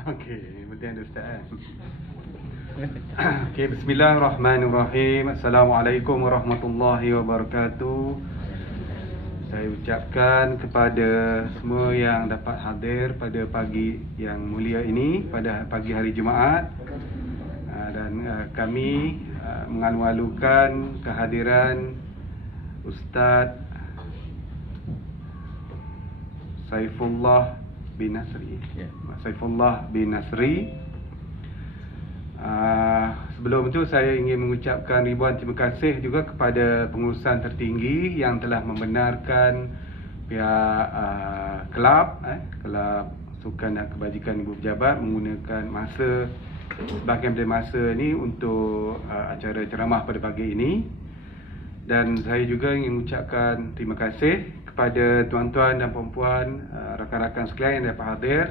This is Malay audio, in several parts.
Okey, berarti ada Ustaz kan? Okey, bismillahirrahmanirrahim. Assalamualaikum warahmatullahi wabarakatuh. Saya ucapkan kepada semua yang dapat hadir pada pagi yang mulia ini, pada pagi hari Jumaat. Dan kami mengalu-alukan kehadiran Ustaz Saifullah bin Nasri. Saifullah bin Nasri. Sebelum itu saya ingin mengucapkan ribuan terima kasih juga kepada pengurusan tertinggi yang telah membenarkan pihak kelab sukan dan kebajikan ibu pejabat menggunakan masa sebahagian dari masa ini untuk acara ceramah pada pagi ini. Dan saya juga ingin mengucapkan terima kasih kepada tuan-tuan dan puan-puan, rakan-rakan sekalian yang dapat hadir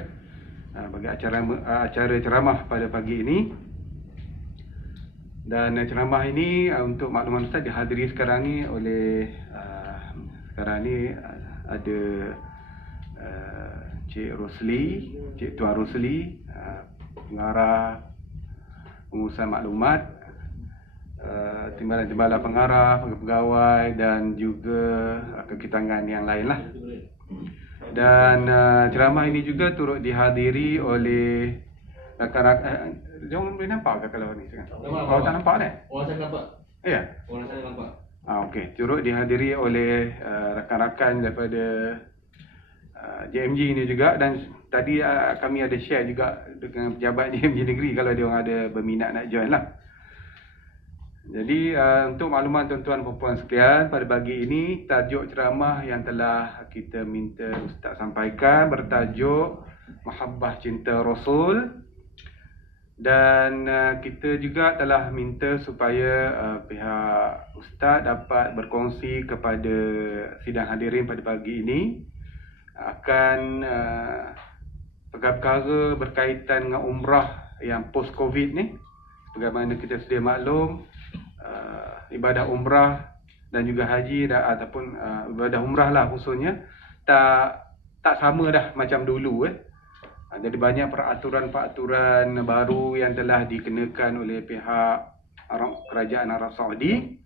bagi acara ceramah pada pagi ini. Dan ceramah ini untuk makluman Ustaz dihadiri sekarang ni oleh ada Cik Rosli, Cik Tuan Rosli, pengarah pengurusan maklumat, timbalan-timbalan pengarah, pegawai dan juga kekitangan yang lain lah. Dan ceramah ini juga turut dihadiri oleh rakan-rakan. Jangan boleh nampak ke kalau ni sekarang? Kalau tak nampak ni? Orang saya nampak. Ya? Orang saya nampak. Okey, turut dihadiri oleh rakan-rakan daripada JMG ini juga. Dan tadi kami ada share juga dengan pejabat JMG negeri kalau dia orang ada berminat nak join lah. Jadi untuk makluman tuan-tuan dan puan sekalian, pada pagi ini tajuk ceramah yang telah kita minta Ustaz sampaikan bertajuk Mahabbah Cinta Rasul. Dan kita juga telah minta supaya pihak Ustaz dapat berkongsi kepada sidang hadirin pada pagi ini akan perkara-perkara berkaitan dengan umrah yang post-Covid ni. Bagaimana kita sedia maklum, ibadah umrah dan juga haji ataupun ibadah umrah lah khususnya tak sama dah macam dulu. Jadi banyak peraturan-peraturan baru yang telah dikenakan oleh pihak kerajaan Arab Saudi.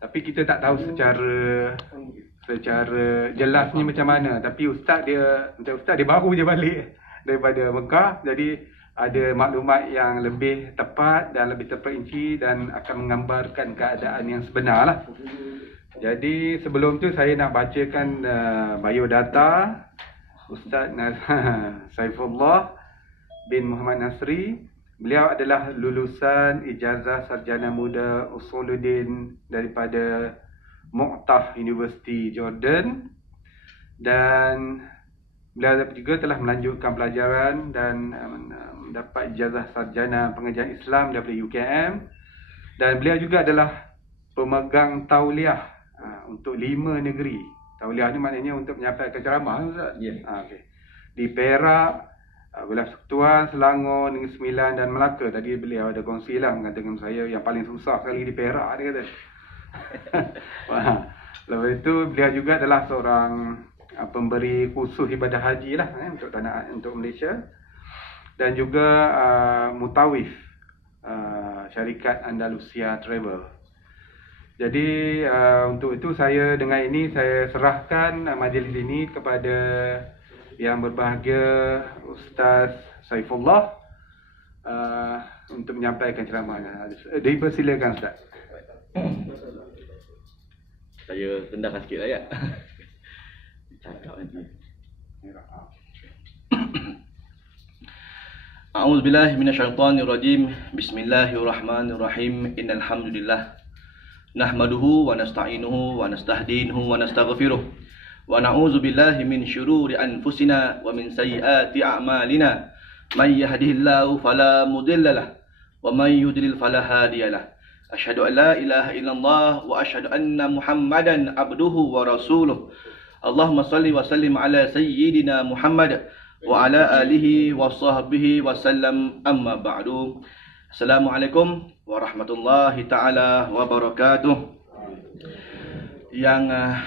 Tapi kita tak tahu secara jelasnya macam mana. Tapi Ustaz dia baru je balik daripada Mekah. Jadi ada maklumat yang lebih tepat dan lebih terperinci dan akan menggambarkan keadaan yang sebenar lah. Jadi sebelum tu saya nak bacakan biodata Ustaz Saifullah bin Muhammad Nasri. Beliau adalah lulusan ijazah sarjana muda Usuluddin daripada Mu'tah University Jordan, dan beliau juga telah melanjutkan pelajaran dan mendapat ijazah sarjana pengajian Islam daripada UKM, dan beliau juga adalah pemegang tauliah untuk 5 negeri. Tauliah ni maknanya untuk menyampaikan ceramah, Ustaz? Ya. Okey. Di Perak, Wilayah Persekutuan, Selangor, Negeri Sembilan dan Melaka. Tadi beliau ada kongsi lah mengatakan saya yang paling susah sekali di Perak, dia kata. Lepas itu beliau juga adalah seorang pemberi kursus ibadah haji lah untuk Malaysia, dan juga mutawif syarikat Andalusia Travel. Jadi untuk itu dengan ini saya serahkan majlis ini kepada yang berbahagia Ustaz Saifullah untuk menyampaikan ceramahnya. Dipersilakan Ustaz. Saya rendahkan sikit lah ya. Cakap nanti. A'udzubillahi minasyaitonirrajim. Bismillahirrahmanirrahim. Innal hamdalillah nahmaduhu wa nasta'inuhu wa nastahdinuhu wa nastaghfiruh wa na'udzu billahi min syururi anfusina wa min sayyiati a'malina. May yahdihillahu fala mudhillalah wa may yudlil fala hadiyalah. Asyhadu an la ilaha illallah wa asyhadu anna Muhammadan abduhu wa rasuluh. Allahumma salli wa sallim ala sayyidina Muhammad wa ala alihi wa sahbihi wa sallam, amma ba'du. Assalamualaikum warahmatullahi ta'ala wabarakatuh. Yang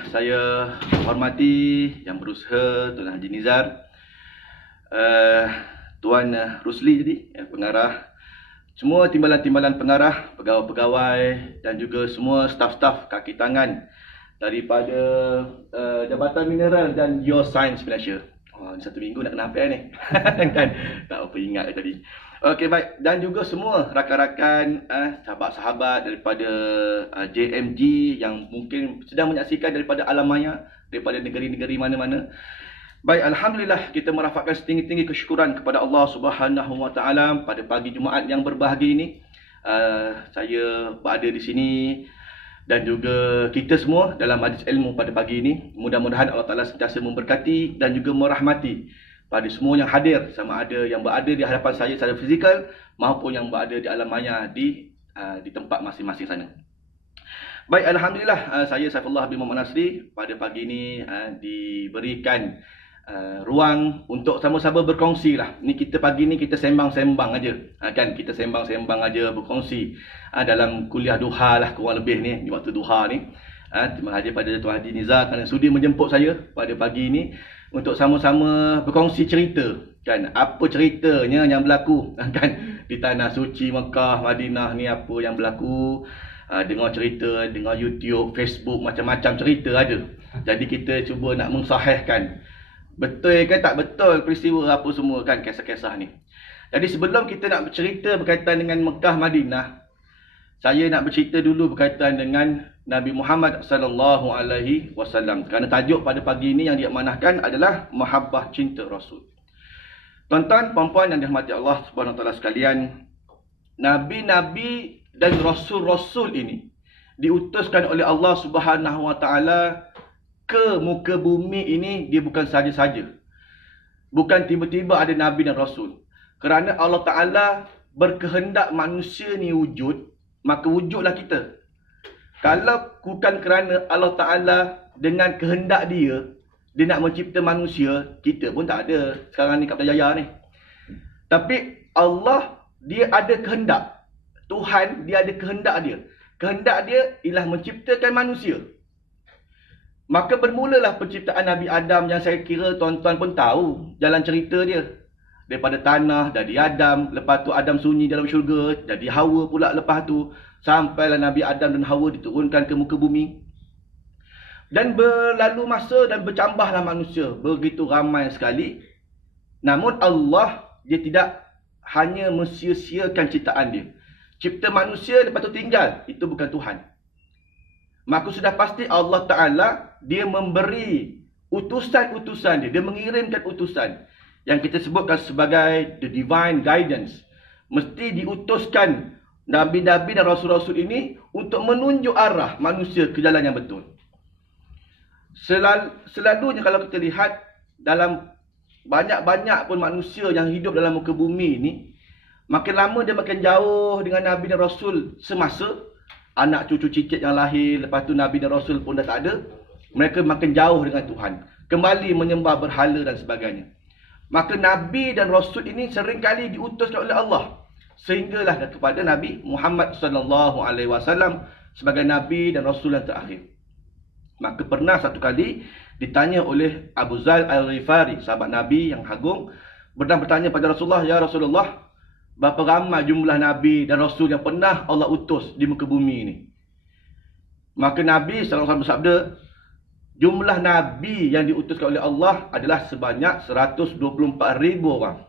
saya hormati, yang berusaha Tuan Haji Nizar, Tuan Rusli tadi, pengarah, semua timbalan-timbalan pengarah, pegawai-pegawai dan juga semua staf-staf kaki tangan daripada Jabatan Mineral dan Geoscience Malaysia. Oh, 1 minggu nak kena apa ni? Kan? Tak apa ingat tadi. Okey, baik. Dan juga semua rakan-rakan, sahabat-sahabat daripada JMG yang mungkin sedang menyaksikan daripada alam maya, daripada negeri-negeri mana-mana. Baik, alhamdulillah kita merafakkan setinggi-tinggi kesyukuran kepada Allah Subhanahu Wa Taala pada pagi Jumaat yang berbahagia ini. Saya berada di sini dan juga kita semua dalam majlis ilmu pada pagi ini. Mudah-mudahan Allah Taala sentiasa memberkati dan juga merahmati pada semua yang hadir, sama ada yang berada di hadapan saya secara fizikal maupun yang berada di alam maya di tempat masing-masing sana. Baik, alhamdulillah saya Saifullah bin Muhammad Nasri pada pagi ini diberikan ruang untuk sama-sama berkongsi lah. Ni kita pagi ni kita sembang-sembang aja, kan, kita sembang-sembang aja, berkongsi dalam kuliah duha lah kurang lebih ni, di waktu duha ni. Terima kasih pada Tuan Haji Nizar kerana sudi menjemput saya pada pagi ni untuk sama-sama berkongsi cerita, kan, apa ceritanya yang berlaku kan di tanah suci Mekah, Madinah ni, apa yang berlaku. Dengar cerita, dengar YouTube, Facebook, macam-macam cerita ada. Jadi kita cuba nak mensahihkan betul ke tak betul peristiwa apa semua, kan, kisah-kisah ni. Jadi sebelum kita nak bercerita berkaitan dengan Mekah, Madinah, saya nak bercerita dulu berkaitan dengan Nabi Muhammad sallallahu alaihi wasallam. Kerana tajuk pada pagi ini yang diamanahkan adalah Mahabbah Cinta Rasul. Tuan-tuan, puan-puan yang dirahmati Allah Subhanahu Wa Taala sekalian, nabi-nabi dan rasul-rasul ini diutuskan oleh Allah Subhanahu Wa Taala ke muka bumi ini. Dia bukan saja-saja, bukan tiba-tiba ada nabi dan rasul. Kerana Allah Ta'ala berkehendak manusia ni wujud, maka wujudlah kita. Kalau bukan kerana Allah Ta'ala dengan kehendak dia nak mencipta manusia, kita pun tak ada sekarang ni kat Putrajaya ni. Tapi Allah, dia ada kehendak. Tuhan, dia ada kehendak dia. Kehendak dia ialah menciptakan manusia. Maka bermulalah penciptaan Nabi Adam yang saya kira tuan-tuan pun tahu jalan cerita dia. Daripada tanah, jadi Adam. Lepas tu Adam sunyi dalam syurga, jadi Hawa pula lepas tu. Sampailah Nabi Adam dan Hawa diturunkan ke muka bumi. Dan berlalu masa dan bercambahlah manusia. Begitu ramai sekali. Namun Allah, dia tidak hanya mensia-siakan ciptaan dia. Cipta manusia lepas tu tinggal. Itu bukan Tuhan. Maka sudah pasti Allah Ta'ala, dia memberi utusan-utusan dia. Dia mengirimkan utusan yang kita sebutkan sebagai the divine guidance. Mesti diutuskan nabi-nabi dan rasul-rasul ini untuk menunjuk arah manusia ke jalan yang betul. Selalunya kalau kita lihat dalam banyak-banyak pun manusia yang hidup dalam muka bumi ini, makin lama dia makin jauh dengan nabi dan rasul semasa. Anak cucu cicit yang lahir, lepas tu nabi dan rasul pun dah tak ada. Mereka makin jauh dengan Tuhan, kembali menyembah berhala dan sebagainya. Maka nabi dan rasul ini seringkali diutuskan oleh Allah, sehinggalah kepada Nabi Muhammad sallallahu alaihi wasallam sebagai nabi dan rasul yang terakhir. Maka pernah satu kali ditanya oleh Abu Zal Al-Ghifari, sahabat Nabi yang agung, bertanya pada Rasulullah, "Ya Rasulullah, berapa ramai jumlah nabi dan rasul yang pernah Allah utus di muka bumi ini?" Maka Nabi sallallahu alaihi wasallam bersabda, jumlah nabi yang diutuskan oleh Allah adalah sebanyak 124,000 orang.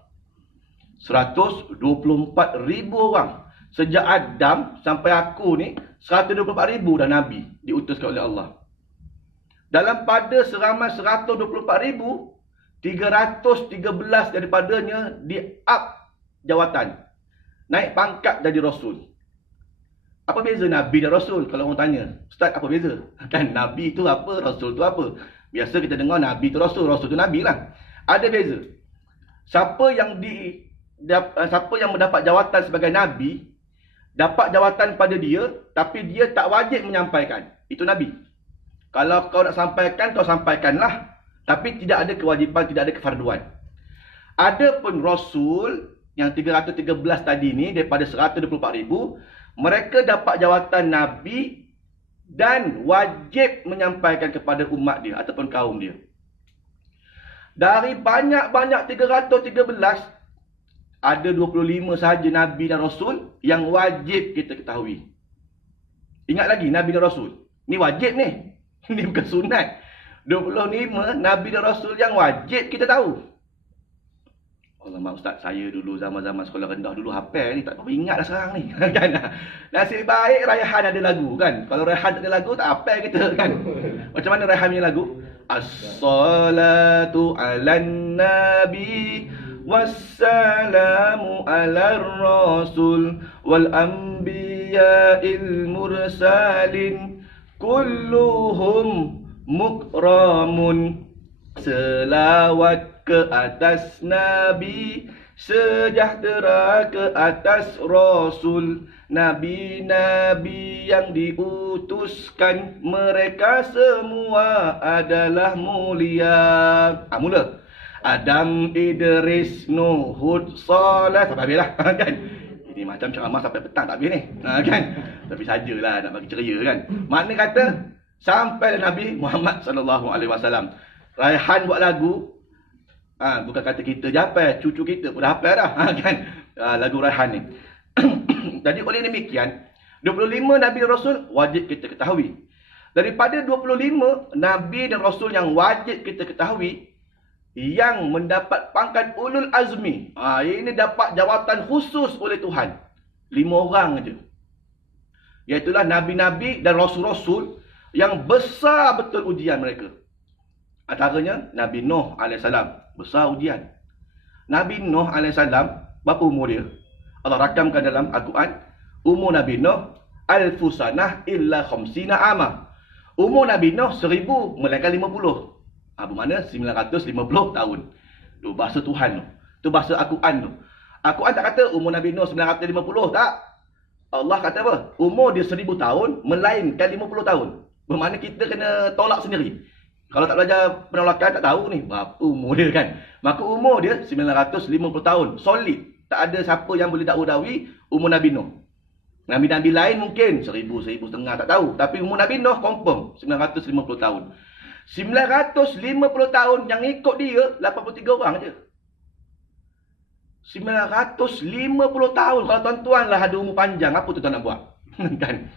124,000 orang. Sejak Adam sampai aku ni, 124,000 dah nabi diutuskan oleh Allah. Dalam pada seramai 124,000, 313 daripadanya di-up jawatan. Naik pangkat jadi rasul. Apa beza nabi dan rasul? Kalau orang tanya, "Ustaz, apa beza?" Kan, nabi tu apa, rasul tu apa? Biasa kita dengar nabi tu rasul tu nabi lah. Ada beza. Siapa yang mendapat jawatan sebagai nabi, dapat jawatan pada dia, tapi dia tak wajib menyampaikan. Itu nabi. Kalau kau nak sampaikan, kau sampaikanlah. Tapi tidak ada kewajipan, tidak ada kefarduan. Ada pun rasul yang 313 tadi ni, daripada 124,000, mereka dapat jawatan nabi dan wajib menyampaikan kepada umat dia ataupun kaum dia. Dari banyak-banyak 313, ada 25 sahaja Nabi dan Rasul yang wajib kita ketahui. Ingat lagi, Nabi dan Rasul. Ni wajib ni. Ni bukan sunat. 25 Nabi dan Rasul yang wajib kita tahu. Alamak Ustaz, saya dulu zaman-zaman sekolah rendah dulu hafal ni, tak apa ingat dah sekarang ni. Kan? Nasib baik Raihan ada lagu kan. Kalau Raihan tak ada lagu, tak hafal kita kan. Macam mana Raihan punya lagu? As-salatu alan nabi wassalamu alar rasul wal anbiya'il mursalin kulluhum mukramun. Selawat ke atas Nabi, sejahtera ke atas Rasul, Nabi-Nabi yang diutuskan, mereka semua adalah mulia. Mula. Adam, Idris, Nuh, Hud, Saleh. Sampai habis lah. Kan? Ini macam ceramah sampai petang tak habis ni. Kan? Tapi sajalah nak bagi ceria kan. Mana kata sampai Nabi Muhammad SAW. Raihan buat lagu. Bukan kata kita je hafal, cucu kita pun dah hafal dah. Kan? Lagu Raihan ni. Jadi oleh demikian, 25 Nabi dan Rasul wajib kita ketahui. Daripada 25 Nabi dan Rasul yang wajib kita ketahui, yang mendapat pangkat ulul azmi, ini dapat jawatan khusus oleh Tuhan. 5 orang aja. Iaitulah Nabi-Nabi dan Rasul-Rasul yang besar betul ujian mereka. Antaranya Nabi Nuh AS, besar ujian. Nabi Nuh AS, berapa umur dia? Allah rakamkan dalam Al-Quran, umur Nabi Nuh alfu sanah illa khamsina amah. Umur Nabi Nuh 1000 melainkan 50. Bermakna 950 tahun. Tu bahasa Tuhan tu. Tu bahasa Al-Quran tu. Al-Quran tak kata umur Nabi Nuh 950, tak. Allah kata apa? Umur dia 1000 tahun melainkan 50 tahun. Bermakna kita kena tolak sendiri. Kalau tak belajar penolakan tak tahu ni berapa umur dia kan. Maka umur dia 950 tahun. Solid. Tak ada siapa yang boleh dakwa-dakwi umur Nabi Nuh. Nabi-nabi lain mungkin 1000, 1000 setengah tak tahu. Tapi umur Nabi Nuh confirm 950 tahun. 950 tahun yang ikut dia 83 orang je. 950 tahun. Kalau tuan-tuan lah ada umur panjang, apa tuan nak buat? Kan?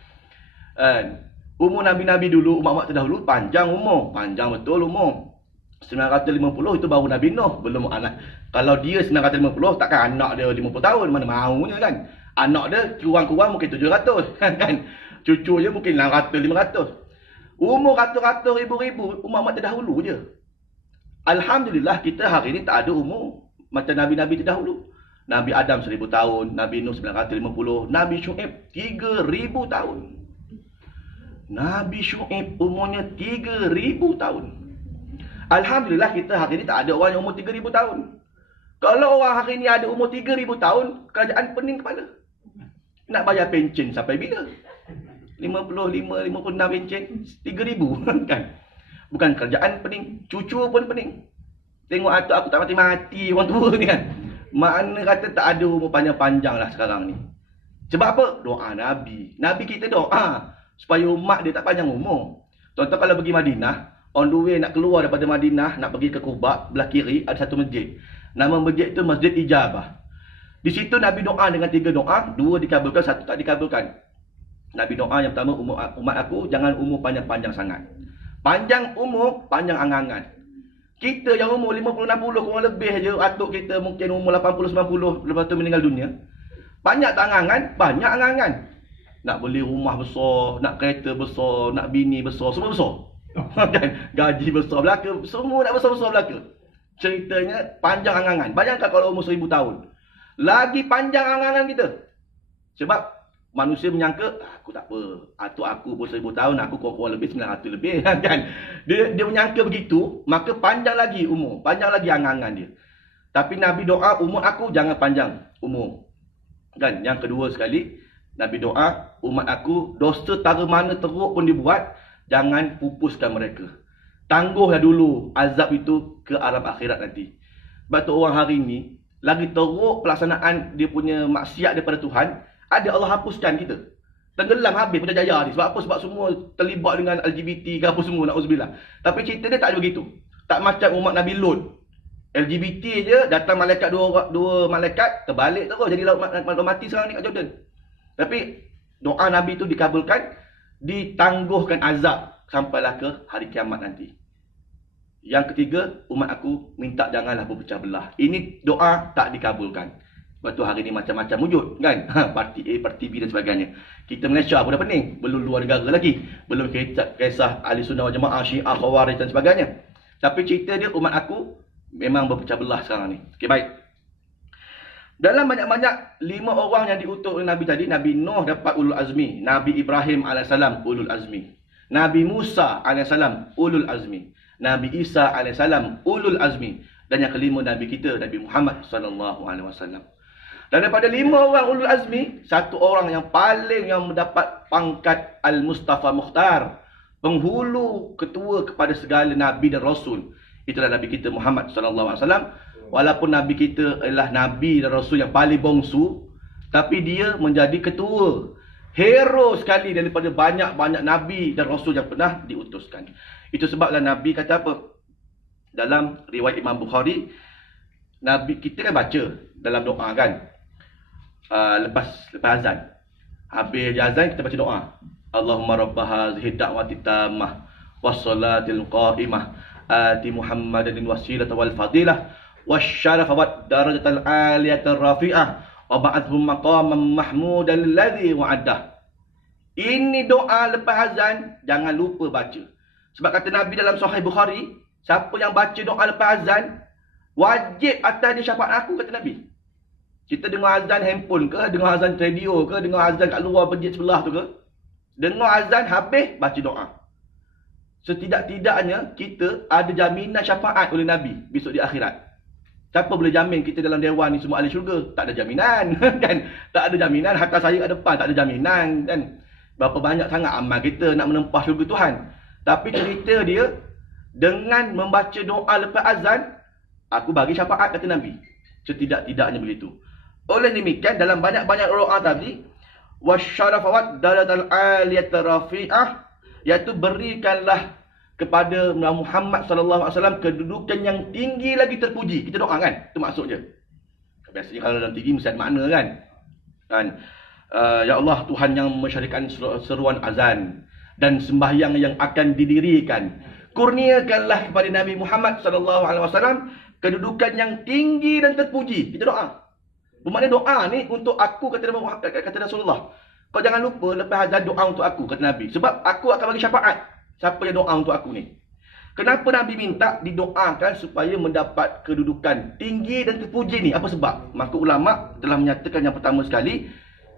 Umur Nabi-Nabi dulu, umat-umat terdahulu panjang umur. Panjang betul umur. 950 itu baru Nabi Nuh. Belum anak. Kalau dia 950, takkan anak dia 50 tahun. Mana maunya kan. Anak dia kurang-kurang mungkin 700. Kan? Cucu dia mungkin 600, 500. Umur ratus-ratus ribu-ribu umat-umat terdahulu je. Alhamdulillah kita hari ni tak ada umur macam Nabi-Nabi terdahulu. Nabi Adam 1000 tahun. Nabi Nuh 950. Nabi Syuaib 3000 tahun. Nabi Syuaib umurnya 3000 tahun. Alhamdulillah kita hari ni tak ada orang yang umur 3000 tahun. Kalau orang hari ni ada umur 3000 tahun, kerajaan pening kepala. Nak bayar pencen sampai bila? 55, 56 pencen, 3000 kan. Bukan kerajaan pening, cucu pun pening. Tengok atuk aku tak mati-mati orang tua ni kan. Mana kata tak ada umur panjang-panjang lah sekarang ni. Sebab apa? Doa Nabi. Nabi kita doa supaya umat dia tak panjang umur. Contoh kalau pergi Madinah, on the way nak keluar daripada Madinah, nak pergi ke Quba, belah kiri ada satu masjid. Nama masjid tu Masjid Ijabah. Di situ Nabi doa dengan 3 doa, 2 dikabulkan, 1 tak dikabulkan. Nabi doa yang pertama, umat aku jangan umur panjang-panjang sangat. Panjang umur, panjang angan-angan. Kita yang umur 50-60 kurang lebih je, atuk kita mungkin umur 80-90 lepas tu meninggal dunia. Banyak tak angan-angan? Banyak angan-angan. Nak beli rumah besar, nak kereta besar, nak bini besar, semua besar. Gaji besar belaka, semua nak besar-besar belaka. Ceritanya panjang angan-angan. Bayangkan kalau umur 1000 tahun. Lagi panjang angan-angan kita. Sebab manusia menyangka, aku tak apa. Atuk aku pun 1000 tahun, aku kurang lebih 900 lebih. Kan? Dia menyangka begitu, maka panjang lagi umur. Panjang lagi angan-angan dia. Tapi Nabi doa, umur aku jangan panjang umur. Kan? Yang kedua sekali, Nabi doa, umat aku dosa tara mana teruk pun dibuat, jangan pupuskan mereka. Tangguhlah dulu azab itu ke alam akhirat nanti. Sebab tu orang hari ni, lagi teruk pelaksanaan dia punya maksiat daripada Tuhan, ada Allah hapuskan kita. Tenggelam habis Putrajaya ni. Sebab apa? Sebab semua terlibat dengan LGBT ke apa semua, na'udzubillah. Tapi cerita dia tak ada begitu. Tak macam umat Nabi Lut. LGBT je, datang malaikat dua malaikat, terbalik terus jadi maklum mati sekarang ni kat Jordan. Tapi doa Nabi tu dikabulkan, ditangguhkan azab sampailah ke hari kiamat nanti. Yang ketiga, umat aku minta janganlah berpecah belah. Ini doa tak dikabulkan. Sebab tu hari ni macam-macam wujud kan. Parti A, parti B dan sebagainya. Kita Malaysia pun dah pening. Belum luar negara lagi. Belum kisah Ahli Sunnah wal Jamaah, Syiah, Khawarij dan sebagainya. Tapi cerita dia umat aku memang berpecah belah sekarang ni. Okey, baik. Dalam banyak-banyak 5 orang yang diutus oleh Nabi tadi, Nabi Nuh dapat ulul azmi, Nabi Ibrahim AS ulul azmi, Nabi Musa AS ulul azmi, Nabi Isa AS ulul azmi, dan yang kelima Nabi kita, Nabi Muhammad SAW. Dan daripada 5 orang ulul azmi, satu orang yang paling yang mendapat pangkat Al-Mustafa Mukhtar, penghulu ketua kepada segala Nabi dan Rasul, itulah Nabi kita Muhammad SAW. Walaupun Nabi kita adalah Nabi dan Rasul yang paling bongsu, tapi dia menjadi ketua, hero sekali daripada banyak-banyak Nabi dan Rasul yang pernah diutuskan. Itu sebablah Nabi kata apa? Dalam riwayat Imam Bukhari, Nabi kita kan baca dalam doa kan, lepas azan. Habis azan kita baca doa. Allahumma rabb hadhihi da'wati tammah wassalatil qa'imah ati Muhammadan wasilata wal fadilah wasyarafa wad darajatal aliyatar rafi'ah wa ba'athhum maqaman mahmudan alladhi wa'adah. Ini doa lepas azan, jangan lupa baca. Sebab kata Nabi dalam Sahih Bukhari, siapa yang baca doa lepas azan, wajib atas dia syafaat aku, kata Nabi. Kita dengar azan handphone ke, dengar azan radio ke, dengar azan kat luar masjid sebelah tu ke, dengar azan habis baca doa. Setidak-tidaknya kita ada jaminan syafaat oleh Nabi besok di akhirat. Siapa boleh jamin kita dalam dewan ni semua ahli syurga? Tak ada jaminan kan? Tak ada jaminan. Hatta saya kat depan tak ada jaminan kan? Berapa banyak sangat amal kita nak menempah syurga Tuhan. Tapi cerita dia, dengan membaca doa lepas azan, aku bagi syafaat, kata Nabi. Setidak-tidaknya begitu. Oleh demikian, dalam banyak-banyak doa tadi, wasyarafawat darajatal aliyatar rafi'ah, iaitu berikanlah kepada Muhammad SAW kedudukan yang tinggi lagi terpuji. Kita doa kan? Itu maksudnya. Biasanya kalau dalam tinggi mesti ada makna kan? Ya Allah, Tuhan yang mensyariatkan seruan azan dan sembahyang yang akan didirikan, kurniakanlah kepada Nabi Muhammad SAW kedudukan yang tinggi dan terpuji. Kita doa. Bermakna doa ni untuk aku, kata Rasulullah. Kau jangan lupa lepas azan doa untuk aku, kata Nabi. Sebab aku akan bagi syafaat siapa yang doa untuk aku ni. Kenapa Nabi minta didoakan supaya mendapat kedudukan tinggi dan terpuji ni? Apa sebab? Maka ulama telah menyatakan yang pertama sekali,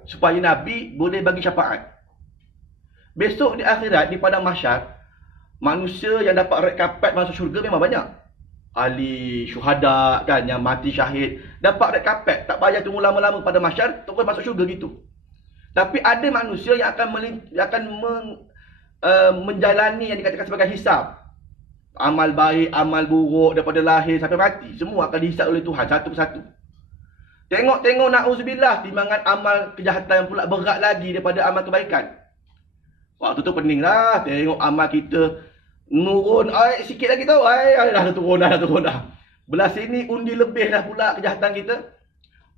supaya Nabi boleh bagi syafaat. Besok di akhirat, di padang mahsyar, manusia yang dapat red carpet masuk syurga memang banyak. Ahli syuhada kan, yang mati syahid, dapat red carpet, tak payah tunggu lama-lama pada mahsyar, terus masuk syurga gitu. Tapi ada manusia yang akan menjalani yang dikatakan sebagai hisab. Amal baik, amal buruk daripada lahir sampai mati, semua akan dihisab oleh Tuhan satu persatu. Tengok-tengok, na'udzubillah, timbangan amal kejahatan yang pula berat lagi daripada amal kebaikan. Waktu tu pening lah, tengok amal kita nurun, sikit lagi tau, dah turun dah. Belah sini undi lebih dah pula kejahatan kita.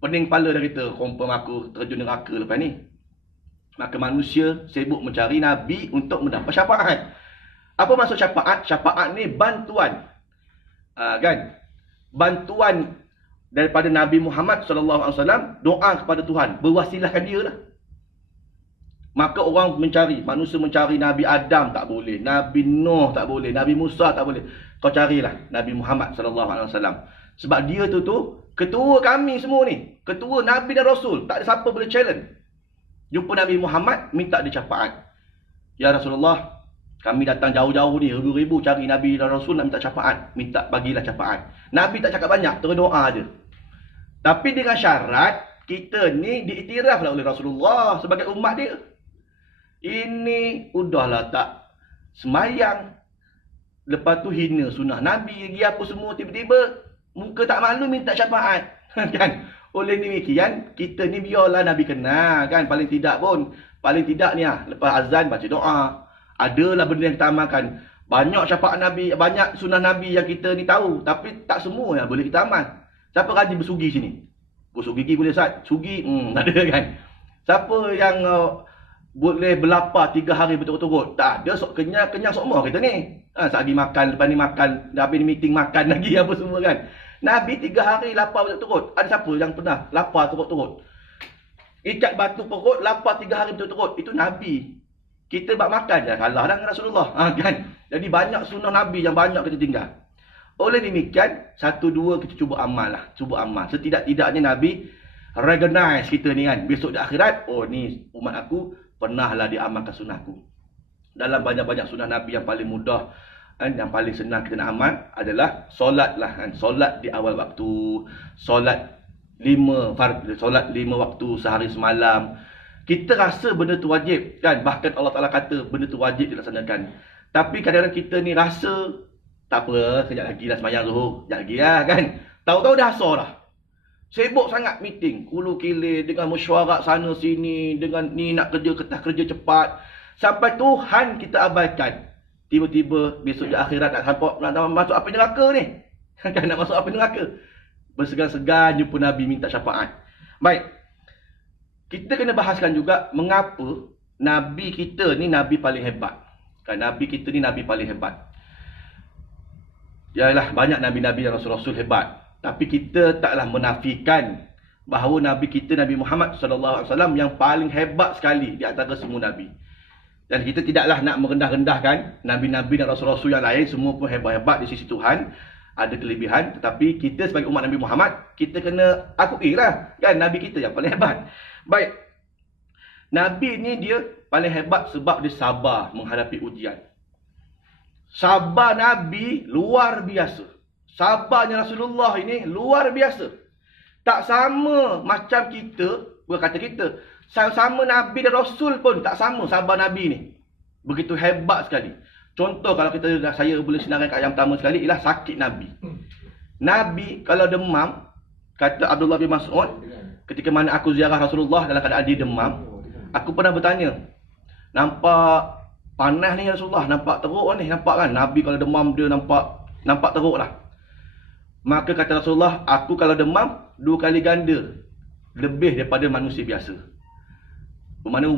Pening kepala dah kita, confirm aku terjun neraka lepas ni. Maka manusia sibuk mencari Nabi untuk mendapat syafaat. Apa maksud syafaat? Syafaat ni bantuan. Kan? Bantuan daripada Nabi Muhammad SAW, doa kepada Tuhan. Berwasilahkan dia lah. Maka orang mencari, manusia mencari Nabi Adam tak boleh, Nabi Nuh tak boleh, Nabi Musa tak boleh. Kau carilah Nabi Muhammad SAW. Sebab dia tu ketua kami semua ni. Ketua Nabi dan Rasul. Tak ada siapa boleh challenge. Jumpa Nabi Muhammad, minta dia syafaat. Ya Rasulullah, kami datang jauh-jauh ni, ribu-ribu cari Nabi dan Rasul nak minta syafaat. Minta bagilah syafaat. Nabi tak cakap banyak, terus doa je. Tapi dengan syarat, kita ni diiktiraflah oleh Rasulullah sebagai umat dia. Ini udahlah tak semayang. Lepas tu hina sunnah Nabi, lagi apa semua, tiba-tiba muka tak malu minta syafaat. Kan? Oleh demikian, kita ni biarlah Nabi kenal kan. Paling tidak pun, paling tidak ni lepas azan baca doa. Adalah benda yang kita amalkan. Banyak syafaat Nabi, banyak sunnah Nabi yang kita ni tahu, tapi tak semua yang boleh kita amal. Siapa rajin bersugi sini? Gosok gigi boleh Ustaz? Sugi? Tak ada kan? Siapa yang boleh berlapar 3 hari berturut-turut? Tak ada, sok kenyang semua kita ni. Sehari makan, lepas ni makan, dah habis ni meeting makan lagi apa semua kan. Nabi 3 hari lapar berturut-turut. Ada siapa yang pernah lapar turut-turut? Ikat batu perut, lapar 3 hari berturut-turut. Itu Nabi. Kita bak makan je, kalah dengan Rasulullah. Kan? Jadi banyak sunnah Nabi yang banyak kita tinggal. Oleh demikian, 1, 2 kita cuba amal lah. Cuba amal. Setidak-tidaknya Nabi recognize kita ni kan. Besok di akhirat, oh ni umat aku pernahlah diamalkan sunnahku. Dalam banyak-banyak sunnah Nabi yang paling mudah, yang paling senang kita nak amal adalah solat lah kan. Solat di awal waktu. Solat 5 waktu sehari semalam. Kita rasa benda tu wajib kan. Bahkan Allah Ta'ala kata benda tu wajib dilaksanakan. Tapi kadang-kadang kita ni rasa tak apa, sekejap lagi lah semayang Zuhur. Sekejap lagi lah kan. Tahu-tahu dah asar dah. Sibuk sangat meeting. Kulu kilir dengan mesyuarat sana sini. Dengan ni nak kerja kerja cepat. Sampai Tuhan kita abaikan. Tiba-tiba besok di akhirat nak masuk api neraka ni. Kan nak masuk api neraka. Bersegan-segan jumpa Nabi minta syafaat. Baik. Kita kena bahaskan juga mengapa Nabi kita ni Nabi paling hebat. Kan Nabi kita ni Nabi paling hebat. Yalah, banyak Nabi-Nabi dan Rasul-Rasul hebat. Tapi kita taklah menafikan bahawa Nabi kita Nabi Muhammad SAW yang paling hebat sekali di antara semua Nabi. Dan kita tidaklah nak merendah-rendahkan Nabi-Nabi dan Rasul-Rasul yang lain. Semua pun hebat-hebat di sisi Tuhan. Ada kelebihan. Tetapi kita sebagai umat Nabi Muhammad, kita kena akui lah. Kan Nabi kita yang paling hebat. Baik. Nabi ni dia paling hebat sebab dia sabar menghadapi ujian. Sabar Nabi luar biasa. Sabarnya Rasulullah ini luar biasa. Tak sama macam kita, bukan kata kita. Sama Nabi dan Rasul pun tak sama sabar Nabi ni. Begitu hebat sekali. Contoh kalau saya boleh senaraikan kat yang pertama sekali ialah sakit Nabi. Nabi kalau demam, kata Abdullah bin Mas'ud, ketika mana aku ziarah Rasulullah dalam keadaan dia demam, aku pernah bertanya, nampak panas ni Rasulullah, nampak teruk ni, nampak kan? Nabi kalau demam dia nampak teruk lah. Maka kata Rasulullah, aku kalau demam 2 kali ganda lebih daripada manusia biasa. Bermakna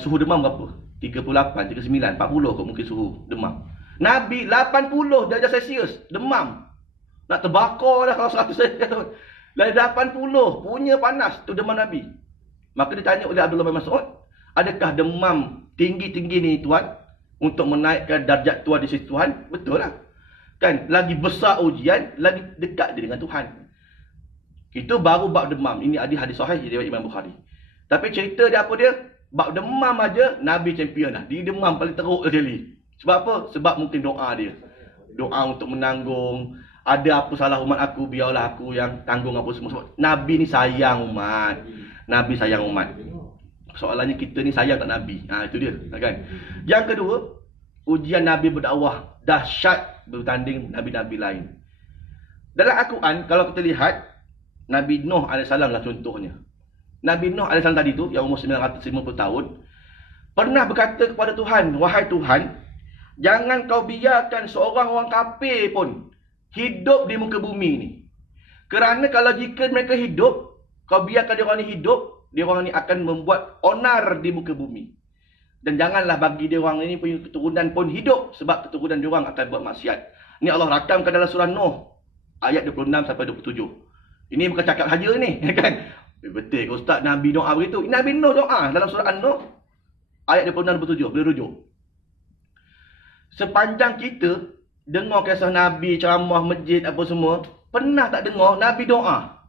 suhu demam berapa? 38, 39, 40 kot mungkin suhu demam. Nabi 80 darjah Celsius demam. Nak terbakar dah kalau 100 Celsius. Dari 80 punya panas tu demam Nabi. Maka ditanya oleh Abdullah bin Mas'ud, adakah demam tinggi-tinggi ni tuan untuk menaikkan darjat tuan di sisi Tuhan? Betul lah. Kan lagi besar ujian, lagi dekat dia dengan Tuhan. Itu baru bab demam. Ini hadis sahih riwayat Imam Bukhari. Tapi cerita dia apa dia? Bab demam aja Nabi champion lah. Dia demam paling teruk sekali. Sebab apa? Sebab mungkin doa dia. Doa untuk menanggung. Ada apa salah umat aku, biarlah aku yang tanggung apa semua. Sebab Nabi ni sayang umat. Nabi sayang umat. Soalannya kita ni sayang tak Nabi? Itu dia, kan? Yang kedua, ujian Nabi berdakwah dahsyat berbanding Nabi-Nabi lain. Dalam Al-Quran, kalau kita lihat, Nabi Nuh AS lah contohnya. Nabi Nuh AS tadi tu, yang umur 950 tahun, pernah berkata kepada Tuhan, wahai Tuhan, jangan kau biarkan seorang orang kafir pun hidup di muka bumi ni. Kerana kalau jika mereka hidup, kau biarkan dia orang ni hidup, dia orang ni akan membuat onar di muka bumi. Dan janganlah bagi dia orang ini punya keturunan pun hidup, sebab keturunan dia orang akan buat maksiat. Ini Allah rakamkan dalam surah Nuh ayat 26 sampai 27. Ini bukan cakap saja ni, kan? Betul ke Ustaz Nabi doa begitu? Nabi Nuh doa dalam surah An-Nuh ayat 26-27, boleh rujuk. Sepanjang kita dengar kisah Nabi, ceramah masjid apa semua, pernah tak dengar Nabi doa,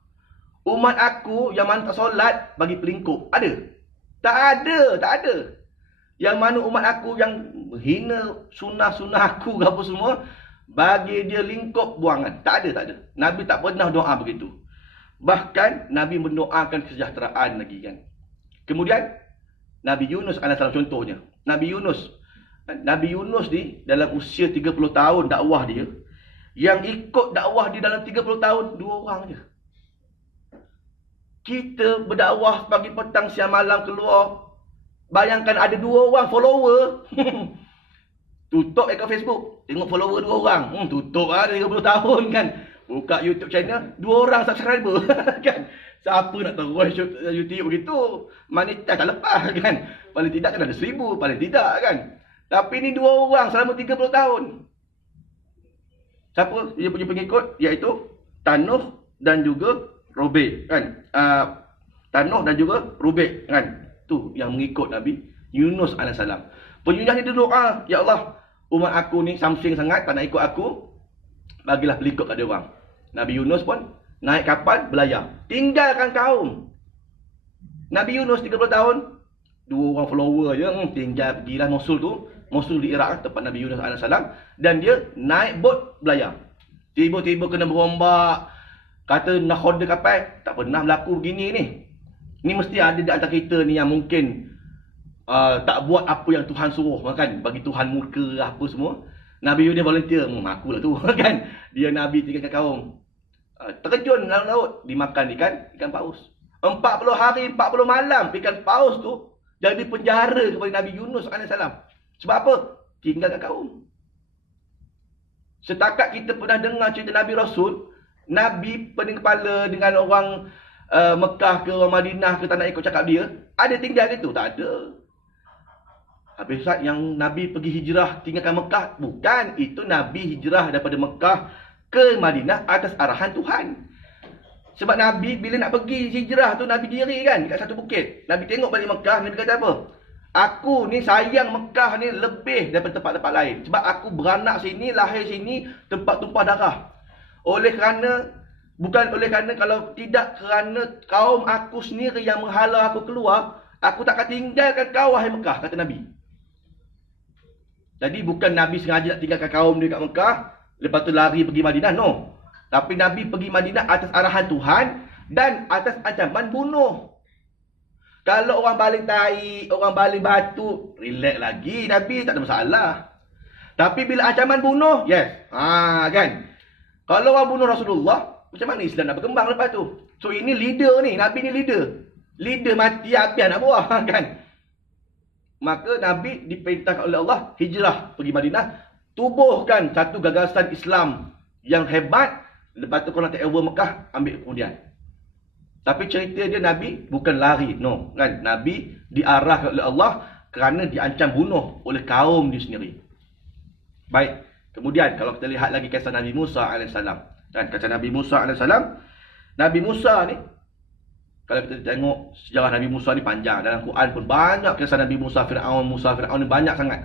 umat aku yang mana tak solat bagi pelingkup? Ada? Tak ada, tak ada. Yang mana umat aku yang hina sunnah-sunnah aku ke apa semua, bagi dia lingkup buangan. Tak ada, tak ada. Nabi tak pernah doa begitu. Bahkan Nabi mendoakan kesejahteraan lagi kan. Kemudian Nabi Yunus AS contohnya. Nabi Yunus ni dalam usia 30 tahun dakwah dia, yang ikut dakwah dia dalam 30 tahun 2 orang je. Kita berdakwah pagi petang siang malam keluar, bayangkan ada 2 orang follower. Tutup akaun Facebook. Tengok follower 2 orang. Tutup lah 30 tahun kan. Buka YouTube channel 2 orang subscriber kan. Siapa nak terus YouTube begitu? Monetize tak lepas kan. Paling tidak kan ada 1000, paling tidak kan. Tapi ni 2 orang selama 30 tahun. Siapa dia punya pengikut? Iaitu Tanuh dan juga Robek kan. Tanuh dan juga Robek kan. Tu yang mengikut Nabi Yunus AS. Penyunah ni dia doa, ya Allah, umat aku ni samsing sangat tak nak ikut aku. Bagilah pelikut kat dia orang. Nabi Yunus pun naik kapal berlayar. Tinggalkan kaum. Nabi Yunus 30 tahun, 2 orang follower je, tinggal pergilah Mosul tu. Mosul di Iraq, tempat Nabi Yunus AS. Dan dia naik bot berlayar. Tiba-tiba kena berombak. Kata nak order kapal, tak pernah berlaku begini ni. Ni mesti ada di antara kita ni yang mungkin tak buat apa yang Tuhan suruh kan, bagi Tuhan murka apa semua. Nabi Yunus volunteer, akulah tu kan. Dia Nabi tinggalkan kaum. Terjun dalam laut, dimakan ikan paus. 40 hari 40 malam ikan paus tu jadi penjara kepada Nabi Yunus AS. Sebab apa? Tinggalkan kaum. Setakat kita pernah dengar cerita Nabi Rasul, Nabi pening kepala dengan orang Mekah ke orang Madinah ke tak nak ikut cakap dia, ada tinggal gitu? Tak ada. Habis saat yang Nabi pergi hijrah tinggalkan Mekah, bukan, itu Nabi hijrah daripada Mekah ke Madinah atas arahan Tuhan. Sebab Nabi bila nak pergi hijrah tu, Nabi diri kan dekat satu bukit. Nabi tengok balik Mekah, Nabi kata apa? Aku ni sayang Mekah ni lebih daripada tempat-tempat lain. Sebab aku beranak sini, lahir sini, tempat tumpah darah. Bukan oleh kerana, kalau tidak kerana kaum aku sendiri yang menghala aku keluar, aku tak akan tinggalkan kau wahai Mekah, kata Nabi. Jadi bukan Nabi sengaja nak tinggalkan kaum dia kat Mekah, lepas tu lari pergi Madinah, no. Tapi Nabi pergi Madinah atas arahan Tuhan dan atas ancaman bunuh. Kalau orang baling tai, orang baling batu, relax lagi, Nabi tak ada masalah. Tapi bila ancaman bunuh, yes. Kan. Kalau orang bunuh Rasulullah, macam mana Islam nak berkembang lepas tu? So ini leader ni, Nabi ni leader. Leader mati api anak buah kan. Maka Nabi diperintahkan oleh Allah hijrah pergi Madinah, tubuhkan satu gagasan Islam yang hebat. Lepas tu kalau nak take over Mekah, ambil kemudian. Tapi cerita dia Nabi bukan lari, no kan. Nabi diarahkan oleh Allah kerana diancam bunuh oleh kaum dia sendiri. Baik, kemudian kalau kita lihat lagi kisah Nabi Musa AS. Dan kisah Nabi Musa AS, Nabi Musa ni, kalau kita tengok sejarah Nabi Musa ni panjang. Dalam Quran pun banyak kisah Nabi Musa, Fir'aun ni banyak sangat.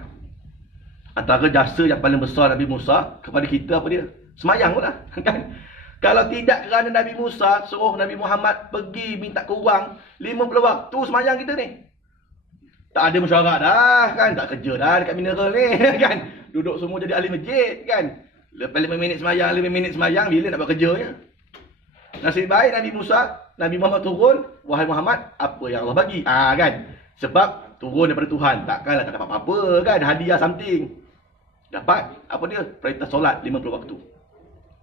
Antara jasa yang paling besar Nabi Musa kepada kita apa dia? Semayang pun lah. Kan? Kalau tidak kerana Nabi Musa suruh Nabi Muhammad pergi minta kurang 50 waktu semayang kita ni, tak ada mesyuarat dah kan. Tak kerja dah dekat mineral ni kan. Duduk semua jadi ahli masjid kan. Lepas 5 minit semayang, bila nak buat kerjanya? Nasib baik Nabi Musa, Nabi Muhammad turun, wahai Muhammad, apa yang Allah bagi? Kan. Sebab turun daripada Tuhan, takkanlah tak dapat apa-apa kan, hadiah something. Dapat, apa dia? Perintah solat 50 waktu.